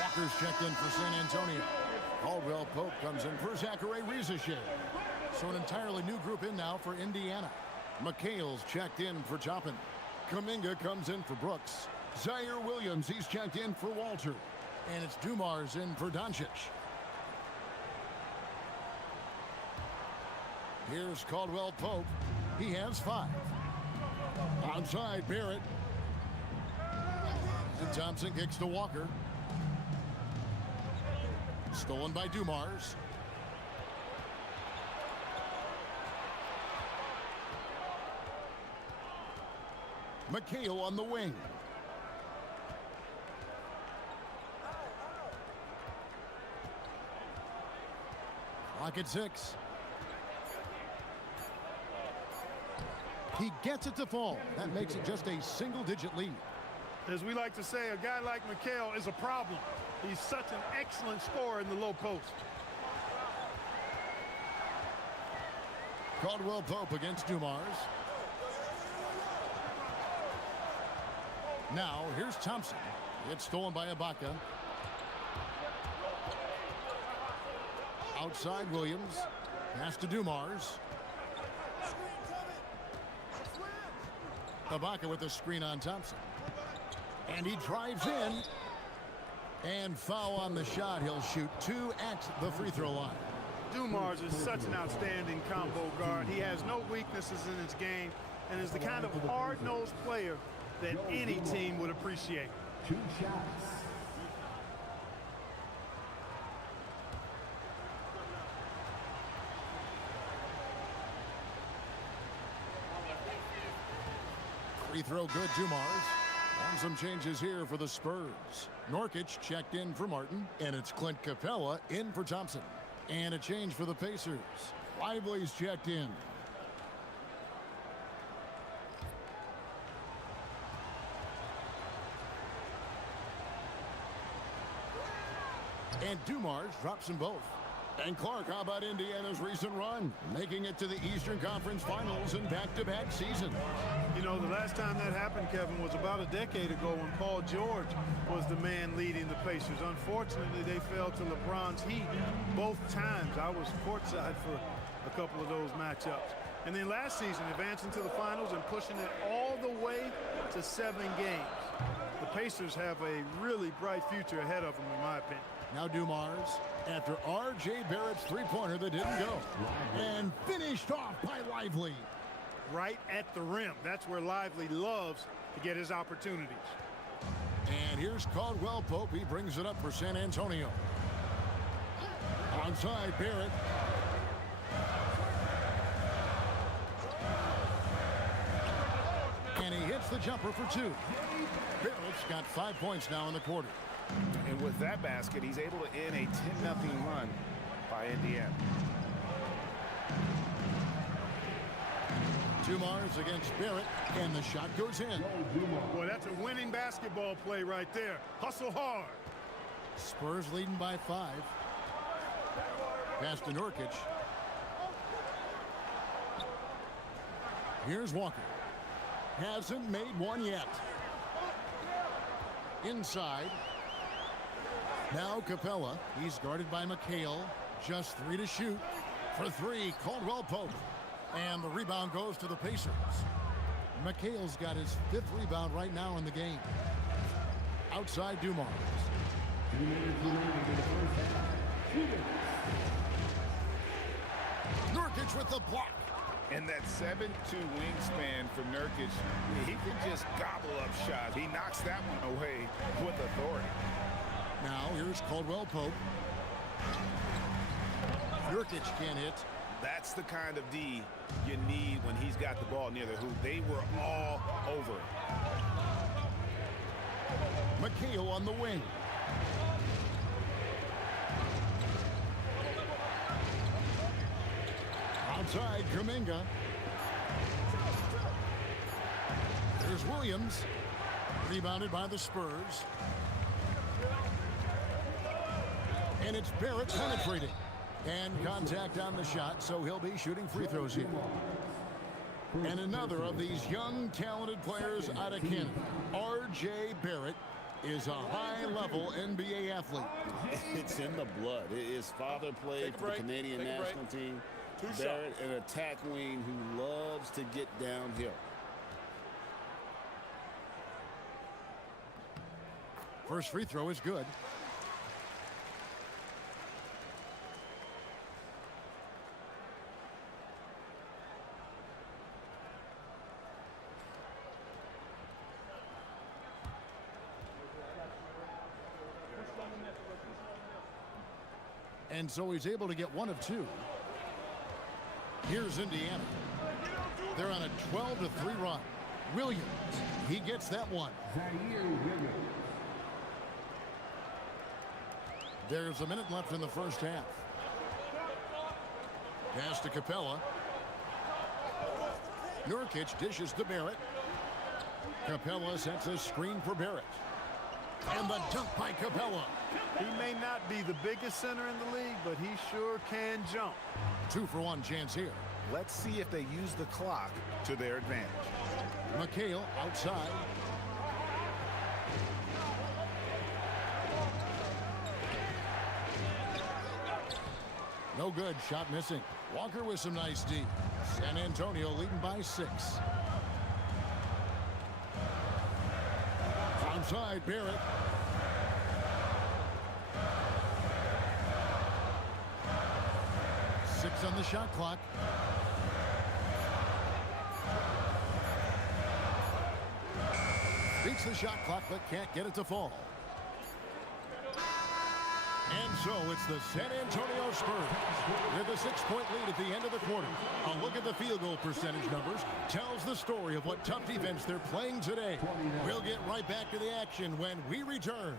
Walker's checked in for San Antonio. Caldwell Pope comes in for Zachary Rizachet. So an entirely new group in now for Indiana. McHale's checked in for Toppin. Kuminga comes in for Brooks. Zaire Williams, he's checked in for Walter. And it's Dumars in for Doncic. Here's Caldwell Pope. He has 5. Outside, Barrett. And Thompson kicks to Walker. Stolen by Dumars. McHale on the wing. Clock at 6. He gets it to fall. That makes it just a single-digit lead. As we like to say, a guy like McHale is a problem. He's such an excellent scorer in the low post. Caldwell Pope against Dumars. Now, here's Thompson. It's stolen by Ibaka. Outside, Williams. Pass to Dumars. Ibaka with the screen on Thompson. And he drives in. And foul on the shot. He'll shoot 2 at the free throw line. Dumars is such an outstanding combo guard. He has no weaknesses in his game and is the kind of hard-nosed player that any team would appreciate. 2 shots. Free throw good, Dumars. And some changes here for the Spurs. Nurkic checked in for Martin, and it's Clint Capella in for Thompson. And a change for the Pacers. Lively's checked in. And Dumars drops them both. And Clark, how about Indiana's recent run? Making it to the Eastern Conference Finals in back-to-back seasons. You know, the last time that happened, Kevin, was about a decade ago when Paul George was the man leading the Pacers. Unfortunately, they fell to LeBron's Heat both times. I was courtside for a couple of those matchups. And then last season, advancing to the finals and pushing it all the way to 7 games. The Pacers have a really bright future ahead of them, in my opinion. Now Dumars, after R.J. Barrett's three-pointer that didn't go. And finished off by Lively. Right at the rim. That's where Lively loves to get his opportunities. And here's Caldwell Pope. He brings it up for San Antonio. Onside, Barrett. And he hits the jumper for 2. Barrett's got 5 points now in the quarter. And with that basket, he's able to end a 10-0 run by Indiana. Dumars against Barrett, and the shot goes in. Boy, that's a winning basketball play right there. Hustle hard. Spurs leading by 5. Pass to Nurkic. Here's Walker. Hasn't made one yet. Inside. Now Capella. He's guarded by McHale. Just 3 to shoot. For 3, Caldwell Pope. And the rebound goes to the Pacers. McHale's got his 5th rebound right now in the game. Outside Dumars. Nurkic with the block. And that 7'2" wingspan for Nurkic, he can just gobble up shots. He knocks that one away with authority. Now here's Caldwell Pope. Nurkic can't hit. That's the kind of D you need when he's got the ball near the hoop. They were all over it. McHale on the wing. Outside, Kuminga. There's Williams. Rebounded by the Spurs. And it's Barrett penetrating. And contact on the shot, so he'll be shooting free throws here. And another of these young, talented players out of Canada, R.J. Barrett. is a high-level NBA athlete. It's in the blood. His father played for the Canadian national team. Barrett, an attack wing who loves to get downhill. First free throw is good. And so he's able to get one of two. Here's Indiana. They're on a 12-3 run. Williams, he gets that one. There's a minute left in the first half. Pass to Capella. Nurkic dishes to Barrett. Capella sets a screen for Barrett. And the dunk by Capella. He may not be the biggest center in the league, but he sure can jump. 2-for-1 chance here. Let's see if they use the clock to their advantage. McHale outside. No good. Shot missing. Walker with some nice D. San Antonio leading by 6. Onside, Barrett. Six on the shot clock. Beats the shot clock, but can't get it to fall. And so it's the San Antonio Spurs with a 6-point lead at the end of the quarter. A look at the field goal percentage numbers tells the story of what tough defense they're playing today. We'll get right back to the action when we return.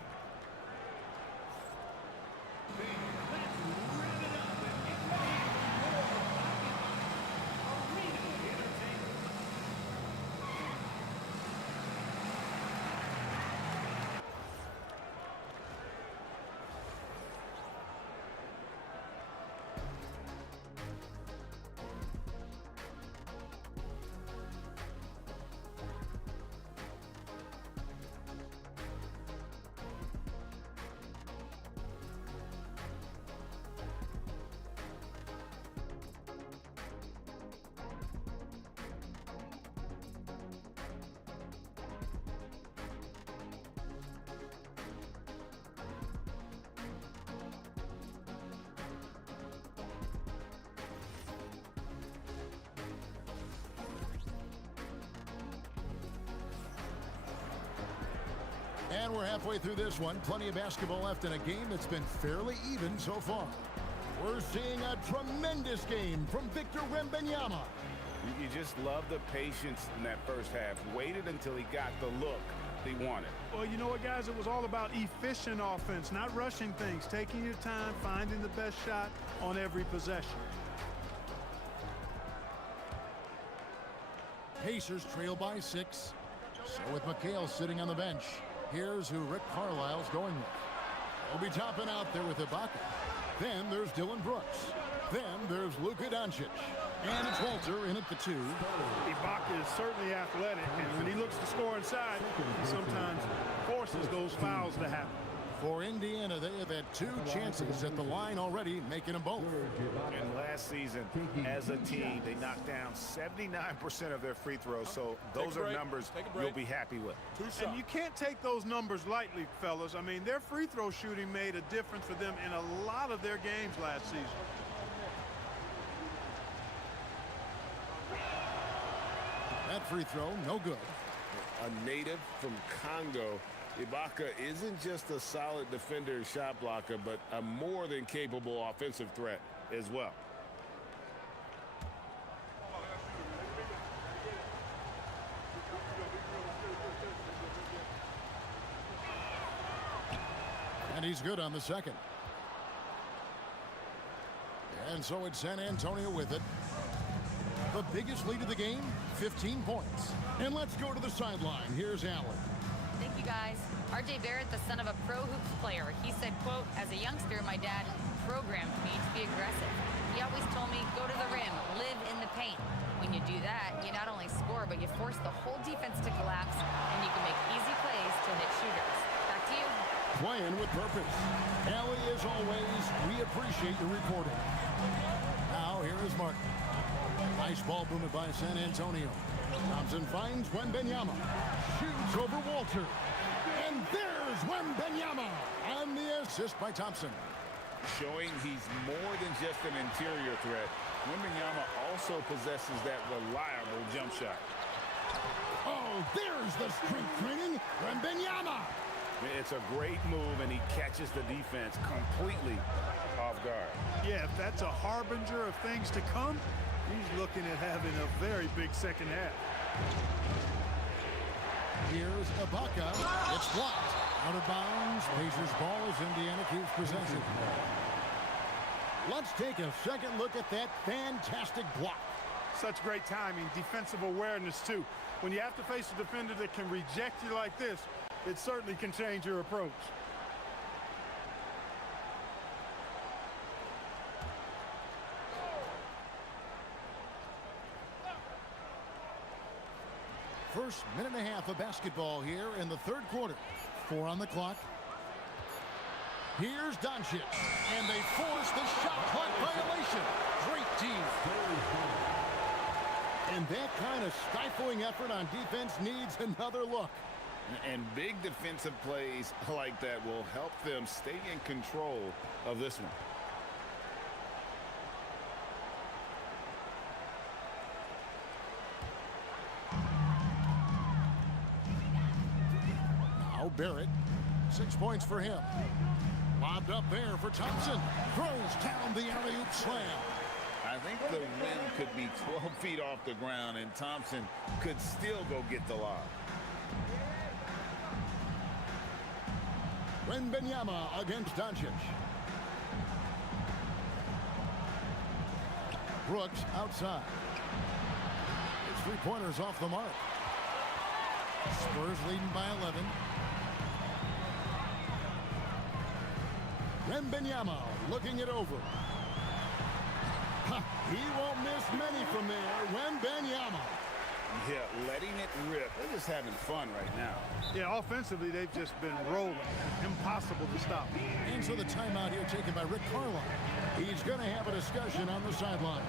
And we're halfway through this one. Plenty of basketball left in a game that's been fairly even so far. We're seeing a tremendous game from Victor Wembanyama. You just love the patience in that first half. Waited until he got the look he wanted. Well, you know what, guys? It was all about efficient offense, not rushing things, taking your time, finding the best shot on every possession. Pacers trail by 6. So with McHale sitting on the bench, here's who Rick Carlisle's going with. He'll be topping out there with Ibaka. Then there's Dylan Brooks. Then there's Luka Doncic. And it's Walter in at the 2. Ibaka is certainly athletic, and when he looks to score inside, he sometimes forces those fouls to happen. For Indiana, they have had 2 chances at the line already, making them both. And last season, as a team, they knocked down 79% of their free throws, so those are numbers you'll be happy with. And you can't take those numbers lightly, fellas. I mean, their free throw shooting made a difference for them in a lot of their games last season. That free throw, no good. A native from Congo, Ibaka isn't just a solid defender and shot blocker, but a more than capable offensive threat as well. And he's good on the second. And so it's San Antonio with it. The biggest lead of the game, 15 points. And let's go to the sideline. Here's Allen. Thank you, guys. R.J. Barrett, the son of a pro hoops player. He said, quote, as a youngster, my dad programmed me to be aggressive. He always told me, go to the rim, live in the paint. When you do that, you not only score, but you force the whole defense to collapse, and you can make easy plays to hit shooters. Back playing with purpose. Allie, as always, we appreciate your reporting. Now, here is Martin. Nice ball movement by San Antonio. Thompson finds Wembanyama. Shoots over Walter. And there's Wembanyama on the assist by Thompson. Showing he's more than just an interior threat. Wembanyama also possesses that reliable jump shot. Oh, there's the strength training. Wembanyama. It's a great move, and he catches the defense completely off guard. Yeah, if that's a harbinger of things to come, he's looking at having a very big second half. Here's Ibaka. It's blocked. Out of bounds. Pacers ball as Indiana keeps possession. Let's take a second look at that fantastic block. Such great timing, defensive awareness too. When you have to face a defender that can reject you like this, it certainly can change your approach. First minute and a half of basketball here in the third quarter. 4 on the clock. Here's Doncic, and they force the shot clock violation. Great team. And that kind of stifling effort on defense needs another look. And big defensive plays like that will help them stay in control of this one. Now Barrett, 6 points for him. Lobbed up there for Thompson. Throws down the alley-oop slam. I think the win could be 12 feet off the ground, and Thompson could still go get the lob. Wembanyama against Doncic. Brooks outside. His three-pointers off the mark. Spurs leading by 11. Wembanyama looking it over. He won't miss many from there. Wembanyama. Yeah, letting it rip. They're just having fun right now. Yeah, offensively, they've just been rolling. Impossible to stop. And so the timeout here taken by Rick Carlisle. He's going to have a discussion on the sideline.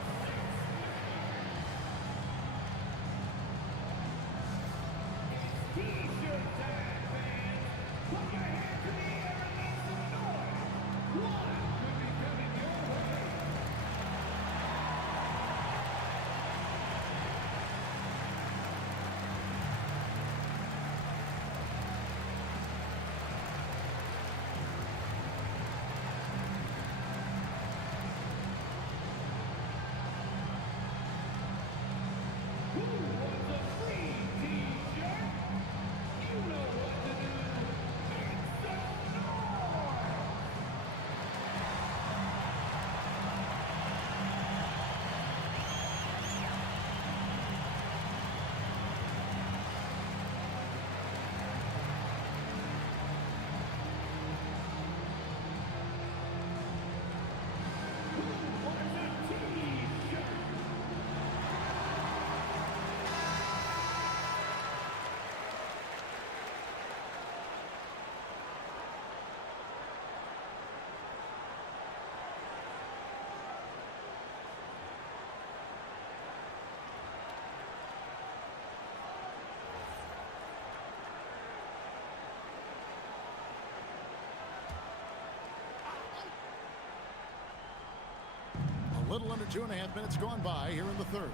A little under 2.5 minutes gone by here in the third.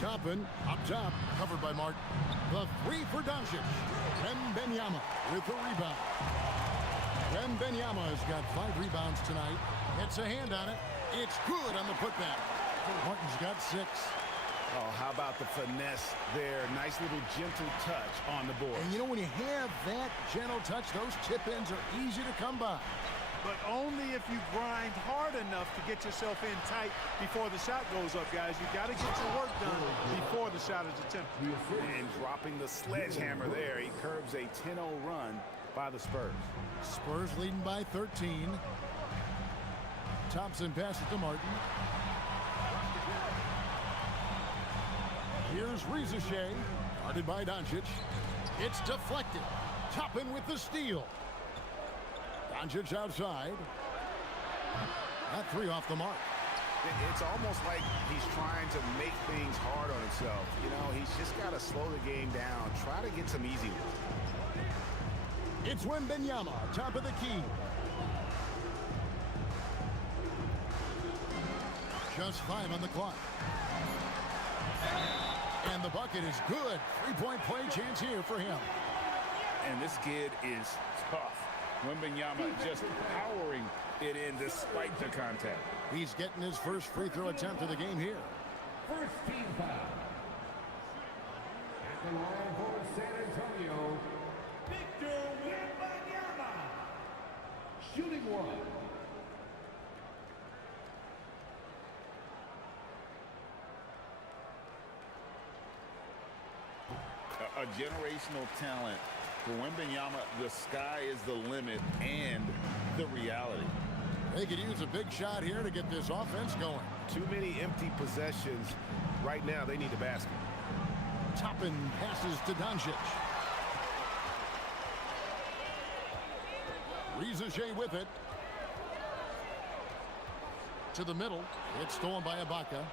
Toppin up top, covered by Martin. The three for Doncic. Wembanyama with the rebound. Wembanyama has got 5 rebounds tonight. Gets a hand on it. It's good on the putback. Martin's got 6. Oh, how about the finesse there? Nice little gentle touch on the board. And you know, when you have that gentle touch, those tip-ins are easy to come by. But only if you grind hard enough to get yourself in tight before the shot goes up, guys. You got to get your work done before the shot is attempted. And dropping the sledgehammer there, he curbs a 10-0 run by the Spurs. Spurs leading by 13. Thompson passes to Martin. Here's Rizachet, guarded by Doncic. It's deflected. Toppin with the steal. Doncic outside. That three off the mark. It's almost like he's trying to make things hard on himself. You know, he's just got to slow the game down. Try to get some easy ones. It's Wembanyama, top of the key. Just 5 on the clock. And the bucket is good. Three-point play chance here for him. And this kid is tough. Wembanyama just powering it in despite the contact. He's getting his first free throw attempt of the game here. First team foul. At the line for San Antonio, Victor Wembanyama. Shooting one. A generational talent. For Wembanyama, the sky is the limit and the reality. They could use a big shot here to get this offense going. Too many empty possessions. Right now, they need a basket. Toppin passes to Doncic. Rizachet with it. To the middle. It's stolen by Ibaka.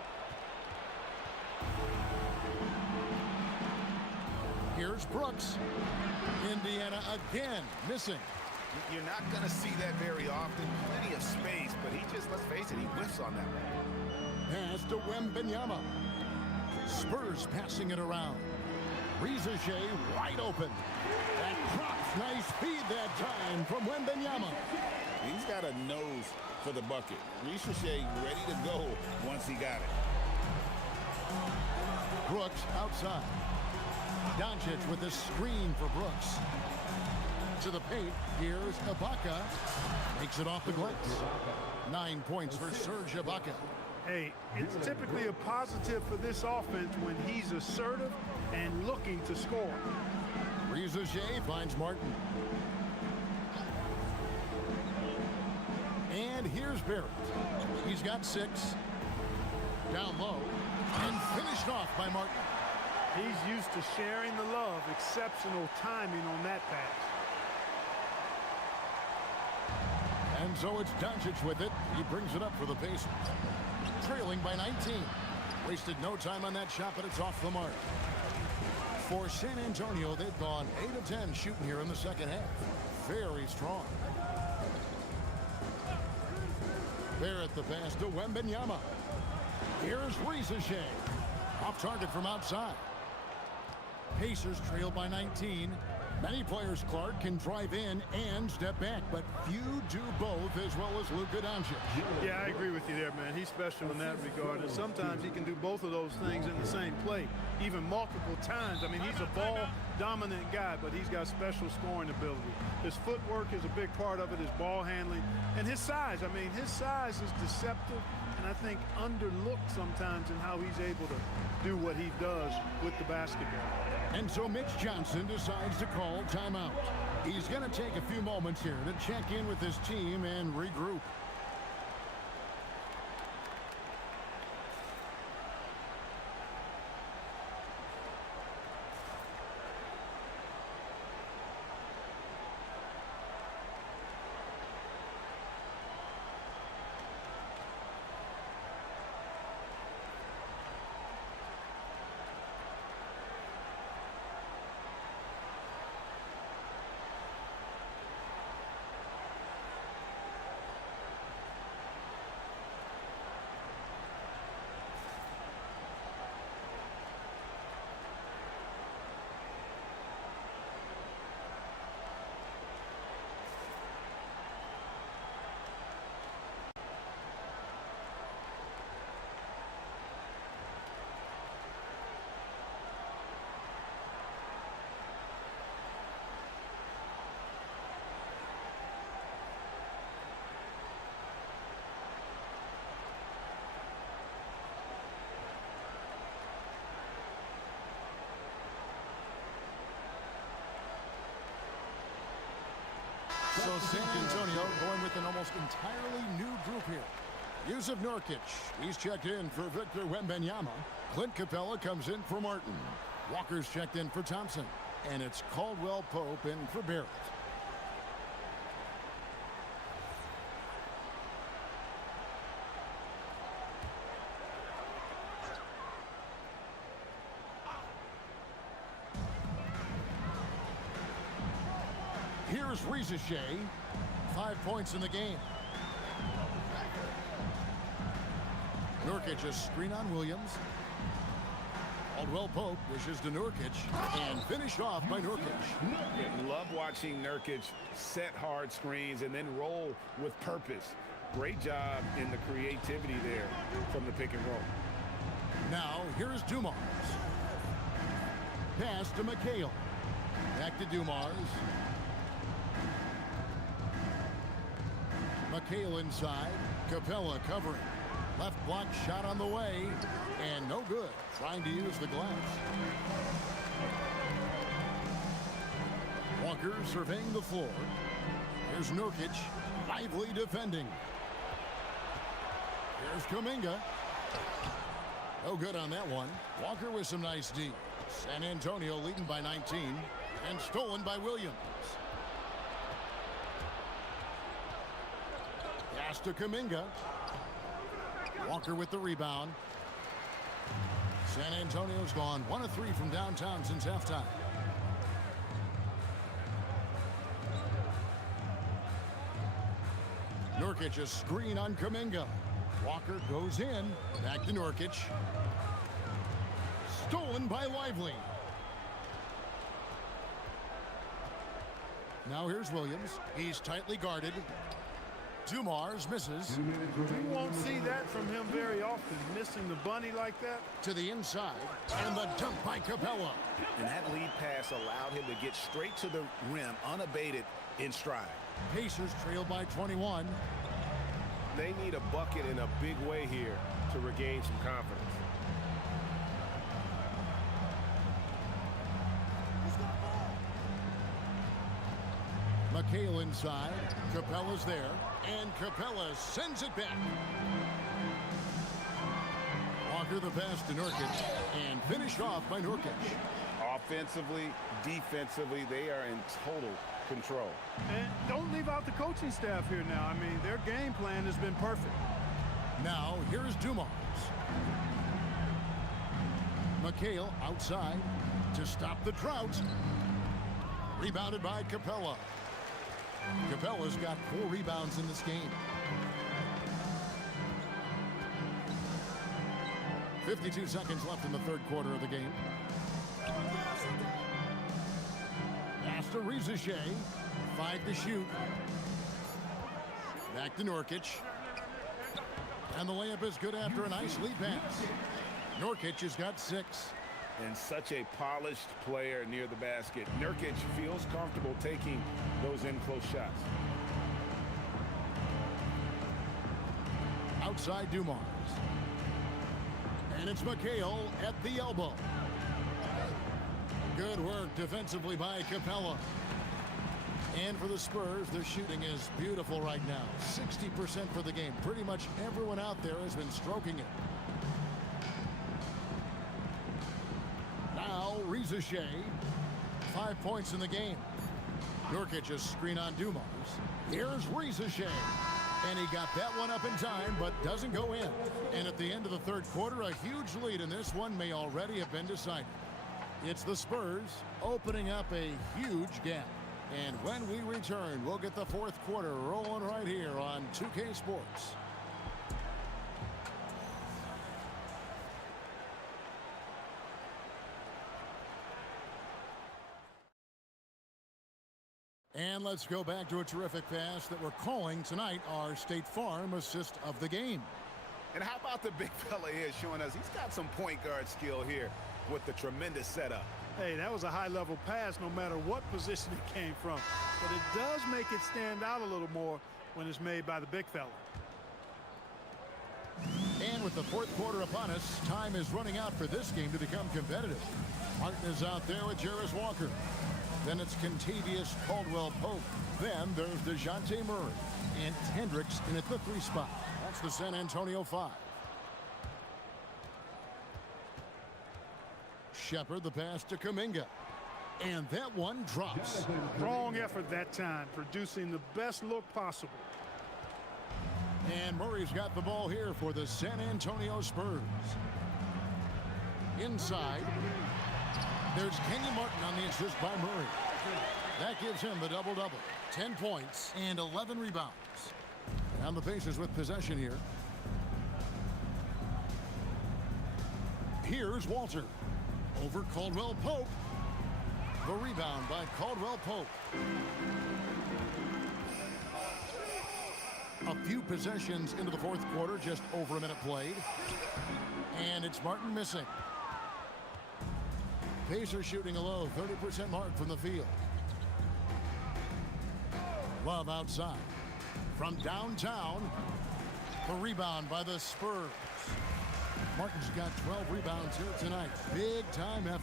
Here's Brooks. Indiana again missing. You're not going to see that very often. Plenty of space, but he just, let's face it, he whiffs on that one. Pass to Wembanyama. Spurs passing it around. Rizachet wide open. That drops. Nice feed that time from Wembanyama. He's got a nose for the bucket. Rizachet ready to go once he got it. Brooks outside. Doncic with a screen for Brooks. To the paint, here's Ibaka. Makes it off the glass. 9 points for Serge Ibaka. Hey, it's typically a positive for this offense when he's assertive and looking to score. Rizachet finds Martin. And here's Barrett. He's got 6. Down low. And finished off by Martin. He's used to sharing the love. Exceptional timing on that pass. And so it's Doncic with it. He brings it up for the Pacers. Trailing by 19. Wasted no time on that shot, but it's off the mark. For San Antonio, they've gone 8 of 10 shooting here in the second half. Very strong. Barrett the pass to Wembanyama. Here's Rizachet. Off target from outside. Pacers trail by 19. Many players, Clark, can drive in and step back, but few do both as well as Luka Doncic. Yeah, I agree with you there, man. He's special in that regard, and sometimes he can do both of those things in the same play, even multiple times. I mean, he's a ball-dominant guy, but he's got special scoring ability. His footwork is a big part of it, his ball handling, and his size. I mean, his size is deceptive, and I think underlooked sometimes in how he's able to do what he does with the basketball. And so Mitch Johnson decides to call timeout. He's going to take a few moments here to check in with his team and regroup. So San Antonio going with an almost entirely new group here. Yusuf Nurkic, he's checked in for Victor Wembanyama. Clint Capella comes in for Martin. Walker's checked in for Thompson. And it's Caldwell Pope in for Barrett. Here's Rizachet. 5 points in the game. Nurkic a screen on Williams. Caldwell Pope dishes to Nurkic and finished off by Nurkic. Love watching Nurkic set hard screens and then roll with purpose. Great job in the creativity there from the pick and roll. Now here's Dumars. Pass to McHale. Back to Dumars. McHale inside. Capella covering. Left block shot on the way. And no good. Trying to use the glass. Walker surveying the floor. Here's Nurkic. Lively defending. Here's Kuminga. No good on that one. Walker with some nice D. San Antonio leading by 19. And stolen by Williams. Pass to Kuminga. Walker with the rebound. San Antonio's gone 1 of 3 from downtown since halftime. Nurkic a screen on Kuminga. Walker goes in. Back to Nurkic. Stolen by Lively. Now here's Williams. He's tightly guarded. Dumars misses. You won't see that from him very often, missing the bunny like that. To the inside, and the dunk by Capella. And that lead pass allowed him to get straight to the rim unabated in stride. Pacers trail by 21. They need a bucket in a big way here to regain some confidence. McHale inside. Capella's there. And Capella sends it back. Walker the pass to Nurkic. And finished off by Nurkic. Offensively, defensively, they are in total control. And don't leave out the coaching staff here now. I mean, their game plan has been perfect. Now, here's Dumars. McHale outside to stop the drought. Rebounded by Capella. Capella's got 4 rebounds in this game. 52 seconds left in the third quarter of the game. Pass to Rizachet. 5 to shoot. Back to Nurkic. And the layup is good after a nice lead pass. Nurkic has got 6. And such a polished player near the basket. Nurkic feels comfortable taking those in-close shots. Outside Dumars. And it's McHale at the elbow. Good work defensively by Capella. And for the Spurs, their shooting is beautiful right now. 60% for the game. Pretty much everyone out there has been stroking it. Now, Rizachet. 5 points in the game. Nurkic a screen on Dumars. Here's Rizachet. And he got that one up in time, but doesn't go in. And at the end of the third quarter, a huge lead in this one may already have been decided. It's the Spurs opening up a huge gap. And when we return, we'll get the fourth quarter rolling right here on 2K Sports. And let's go back to a terrific pass that we're calling tonight our State Farm assist of the game. And how about the big fella here showing us he's got some point guard skill here with the tremendous setup. Hey, that was a high-level pass no matter what position it came from. But it does make it stand out a little more when it's made by the big fella. And with the fourth quarter upon us, time is running out for this game to become competitive. Martin is out there with Jarris Walker. Then it's Contavious Caldwell Pope. Then there's DeJounte Murray. And Hendricks in at the 3 spot. That's the San Antonio 5. Shepard the pass to Kuminga. And that one drops. Strong effort that time, producing the best look possible. And Murray's got the ball here for the San Antonio Spurs. Inside, there's Kenyon Martin on the assist by Murray. That gives him the double-double. 10 points and 11 rebounds. And the Pacers with possession here. Here's Walter. Over Caldwell Pope. The rebound by Caldwell Pope. A few possessions into the fourth quarter, just over a minute played. And it's Martin missing. Pacers shooting a low 30% mark from the field. Love outside. From downtown, the rebound by the Spurs. Martin's got 12 rebounds here tonight. Big time effort.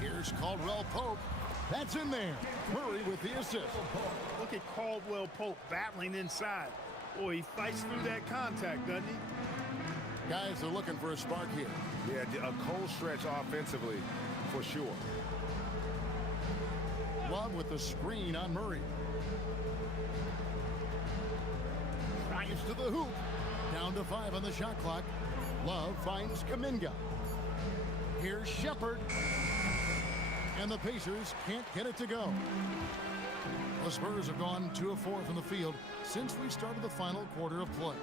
Here's Caldwell Pope. That's in there. Murray with the assist. Look at Caldwell Pope battling inside. Boy, he fights through that contact, doesn't he? Guys are looking for a spark here. Yeah, a cold stretch offensively, for sure. Love with the screen on Murray. Drives to the hoop. Down to 5 on the shot clock. Love finds Kuminga. Here's Shepherd. And the Pacers can't get it to go. The Spurs have gone 2 of 4 from the field since we started the final quarter of play.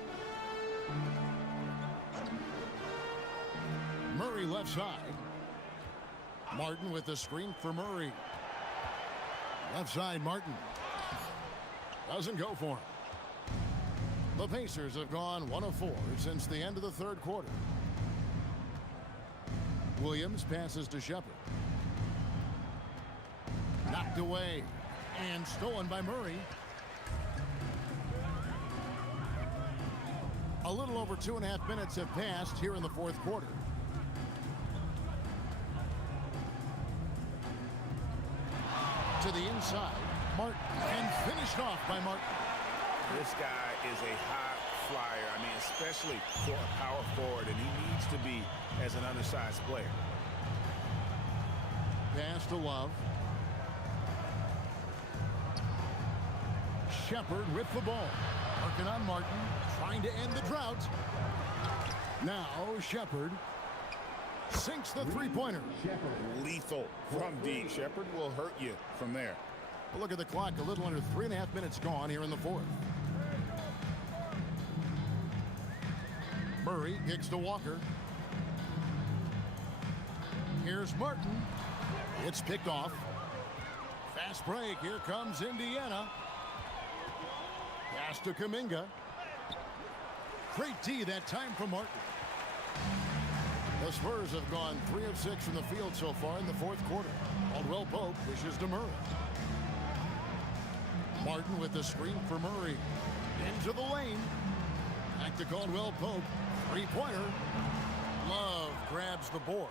Murray left side. Martin with the screen for Murray. Left side, Martin. Doesn't go for him. The Pacers have gone 1 of 4 since the end of the third quarter. Williams passes to Shepherd. Knocked away and stolen by Murray. A little over 2.5 minutes have passed here in the fourth quarter. To the inside, Martin, and finished off by Martin. This guy is a high flyer. I mean, especially for a power forward, and he needs to be as an undersized player. Pass to Love. Shepherd with the ball. Working on Martin, trying to end the drought. Now Shepherd sinks the three-pointer. Lethal from deep. Shepherd will hurt you from there. Well, look at the clock. A little under 3.5 minutes gone here in the fourth. Murray kicks to Walker. Here's Martin. It's picked off. Fast break. Here comes Indiana. Pass to Kuminga. Great D that time from Martin. The Spurs have gone 3 of 6 from the field so far in the fourth quarter. Caldwell Pope dishes to Murray. Martin with the screen for Murray. Into the lane. Back to Caldwell Pope. Three-pointer. Love grabs the board.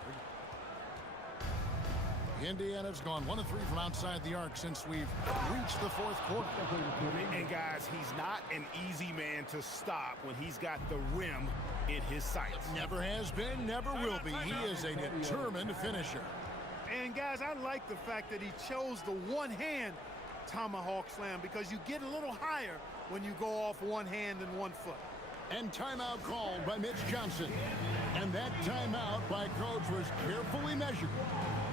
Indiana's gone 1 of 3 from outside the arc since we've reached the fourth quarter. And guys, he's not an easy man to stop when he's got the rim in his sights. Never has been, never will be. He is a determined finisher. And guys, I like the fact that he chose the one-hand tomahawk slam because you get a little higher when you go off one hand and 1 foot. And timeout called by Mitch Johnson. And that timeout by Coach was carefully measured,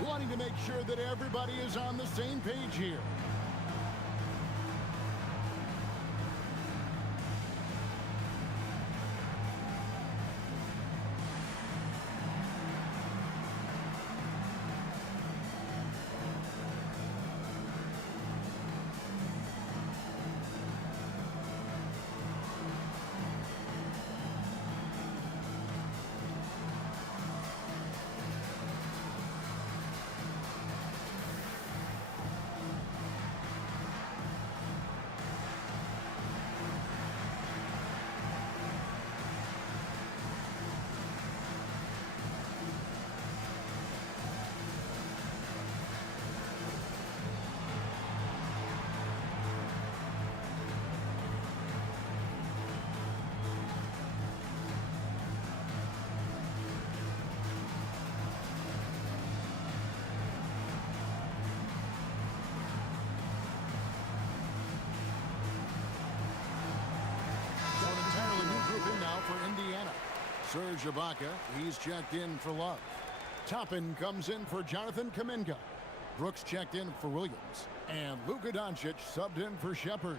wanting to make sure that everybody is on the same page here. Serge Ibaka. He's checked in for Love. Toppin comes in for Jonathan Kuminga. Brooks checked in for Williams. And Luka Doncic subbed in for Shepard.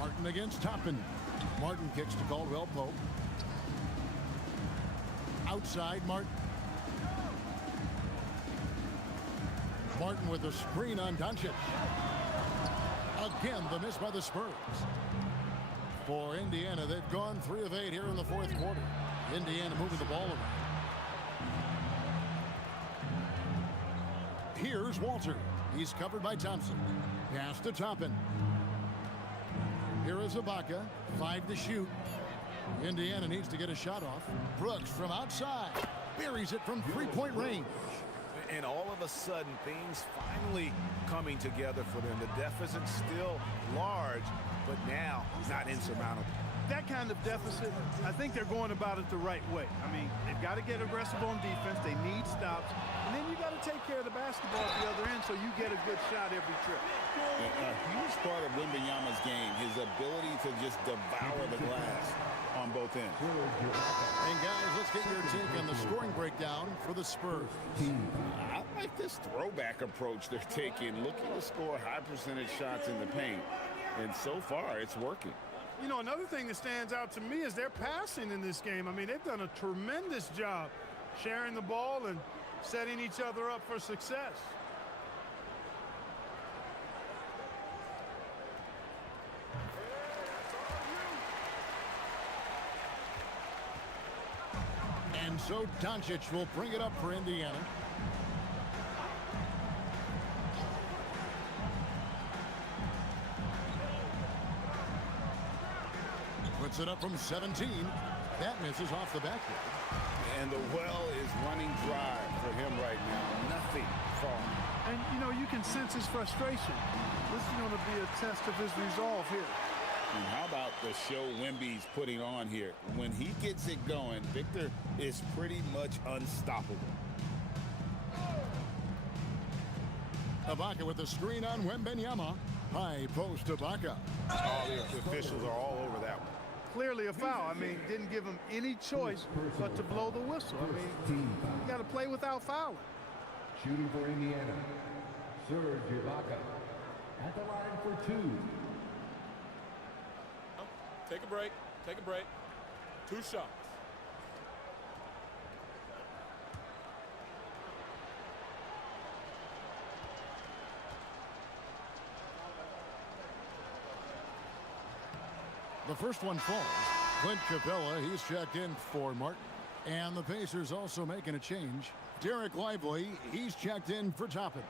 Martin against Toppin. Martin kicks to Caldwell Pope. Outside Martin. Martin with a screen on Doncic. Again, the miss by the Spurs. For Indiana, they've gone 3 of 8 here in the fourth quarter. Indiana moving the ball around. Here's Walter. He's covered by Thompson. Pass to Toppin. Here is Ibaka. 5 to shoot. Indiana needs to get a shot off. Brooks from outside. Buries it from three-point range. And all of a sudden, things finally coming together for them. The deficit still large, but now not insurmountable. That kind of deficit, I think they're going about it the right way. I mean, they've got to get aggressive on defense. They need stops. And then you got to take care of the basketball at the other end so you get a good shot every trip. A huge part of Wembanyama's game, his ability to just devour the glass on both ends. And guys, let's get your take on the scoring breakdown for the Spurs. I like this throwback approach they're taking, looking to score high percentage shots in the paint. And so far, it's working. You know, another thing that stands out to me is their passing in this game. I mean, they've done a tremendous job sharing the ball and setting each other up for success. And so Doncic will bring it up for Indiana. Puts it up from 17. That misses off the backboard. And the well is running dry for him right now. Nothing falling. And, you know, you can sense his frustration. This is going to be a test of his resolve here. And how about the show Wemby's putting on here? When he gets it going, Victor is pretty much unstoppable. Ibaka with the screen on Wembanyama. High post Ibaka. All the officials are all over that one. Clearly a foul. I mean, didn't give him any choice but to blow the whistle. I mean, you got to play without fouling. Shooting for Indiana, Serge Ibaka at the line for 2. Take a break. Take a break. 2 shots. The first one falls. Clint Capella, he's checked in for Martin. And the Pacers also making a change. Derek Lively, he's checked in for Toppin.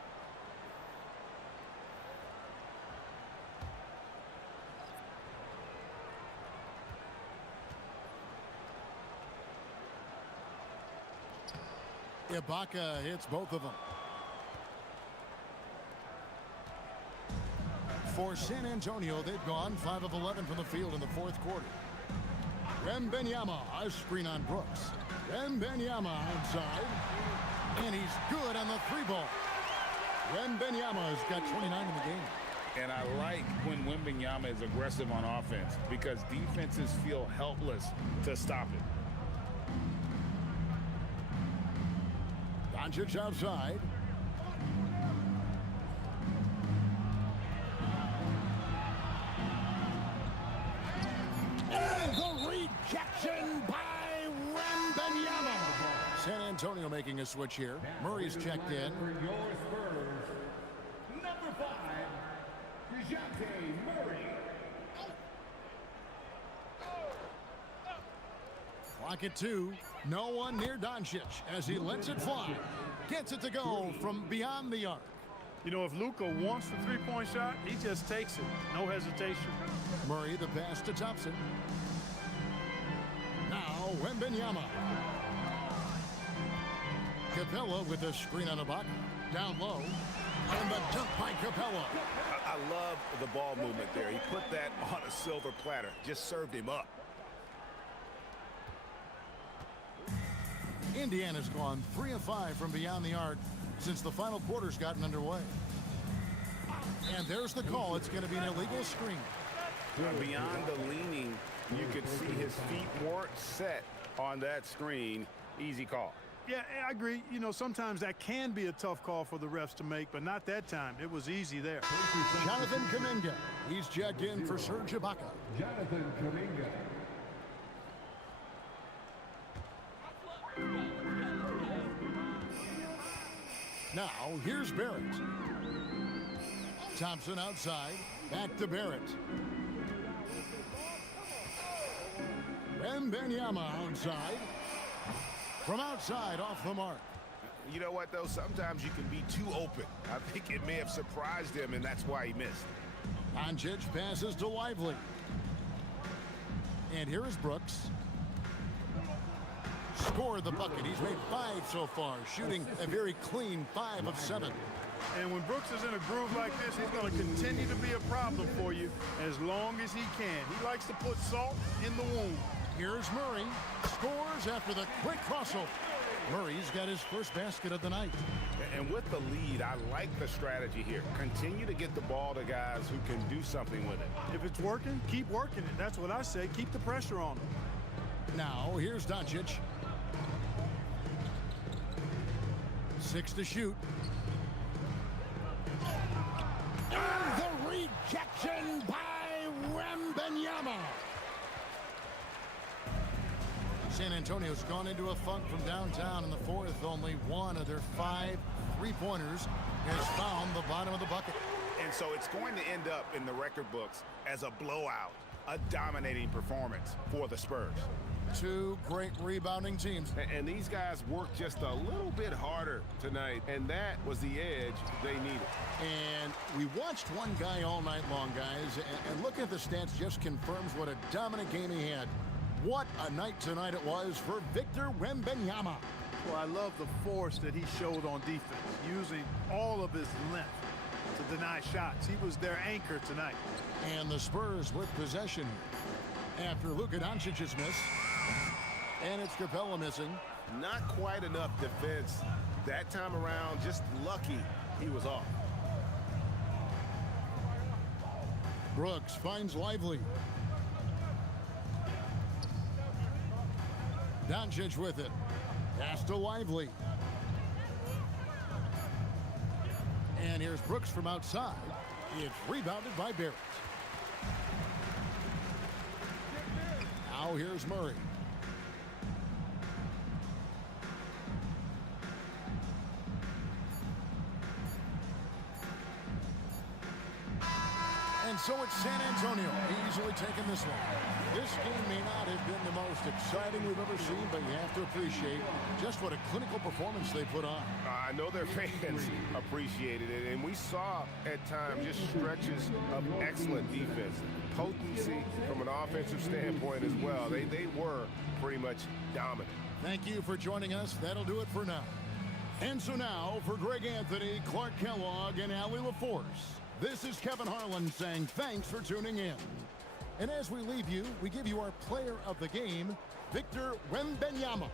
Ibaka hits both of them. For San Antonio, they've gone 5 of 11 from the field in the fourth quarter. Wembanyama, a screen on Brooks. Wembanyama outside. And he's good on the 3-ball. Wembanyama's got 29 in the game. And I like when Wembanyama is aggressive on offense because defenses feel helpless to stop it. Doncic outside. And the rejection by Wembanyama. San Antonio making a switch here. Murray's checked in. For your Spurs, number 5, DeJounte Murray. Clock at 2. No one near Doncic as he lets it fly. Gets it to go from beyond the arc. You know, if Luka wants the 3-point shot, he just takes it. No hesitation. Murray the pass to Thompson. Now Wembanyama. Capella with a screen on Ibaka. Down low. And the dunk by Capella. I love the ball movement there. He put that on a silver platter. Just served him up. Indiana's gone 3 of 5 from beyond the arc since the final quarter's gotten underway. And there's the call. It's going to be an illegal screen. Beyond the leaning, you could see his feet weren't set on that screen. Easy call. Yeah, I agree. You know, sometimes that can be a tough call for the refs to make, but not that time. It was easy there. Jonathan Kuminga. He's checked in for Serge Ibaka. Jonathan Kuminga. Now, here's Barrett. Thompson outside. Back to Barrett. Wembanyama outside. From outside, off the mark. You know what, though? Sometimes you can be too open. I think it may have surprised him, and that's why he missed. Doncic passes to Lively. And here is Brooks. Scored the bucket. He's made 5 so far, shooting a very clean 5 of 7. And when Brooks is in a groove like this, he's going to continue to be a problem for you as long as he can. He likes to put salt in the wound. Here's Murray. Scores after the quick crossover. Murray's got his first basket of the night. And with the lead, I like the strategy here. Continue to get the ball to guys who can do something with it. If it's working, keep working it. That's what I say. Keep the pressure on him. Now, here's Doncic. 6 to shoot. And the rejection by Wembanyama. San Antonio's gone into a funk from downtown in the fourth. Only one of their 5 3-pointers has found the bottom of the bucket. And so it's going to end up in the record books as a blowout, a dominating performance for the Spurs. 2 great rebounding teams. And these guys worked just a little bit harder tonight, and that was the edge they needed. And we watched one guy all night long, guys, and looking at the stats just confirms what a dominant game he had. What a night tonight it was for Victor Wembanyama. Well, I love the force that he showed on defense, using all of his length to deny shots. He was their anchor tonight. And the Spurs with possession after Luka Doncic's miss. And it's Capella missing. Not quite enough defense that time around. Just lucky he was off. Brooks finds Lively. Doncic with it. Pass to Lively. And here's Brooks from outside. It's rebounded by Barrett. Now here's Murray. And so it's San Antonio easily taking this one. This game may not have been the most exciting we've ever seen, but you have to appreciate just what a clinical performance they put on. I know their fans appreciated it, and we saw at times just stretches of excellent defense. Potency from an offensive standpoint as well. They were pretty much dominant. Thank you for joining us. That'll do it for now. And so now, for Greg Anthony, Clark Kellogg, and Allie LaForce, this is Kevin Harlan saying thanks for tuning in. And as we leave you, we give you our player of the game, Victor Wembanyama.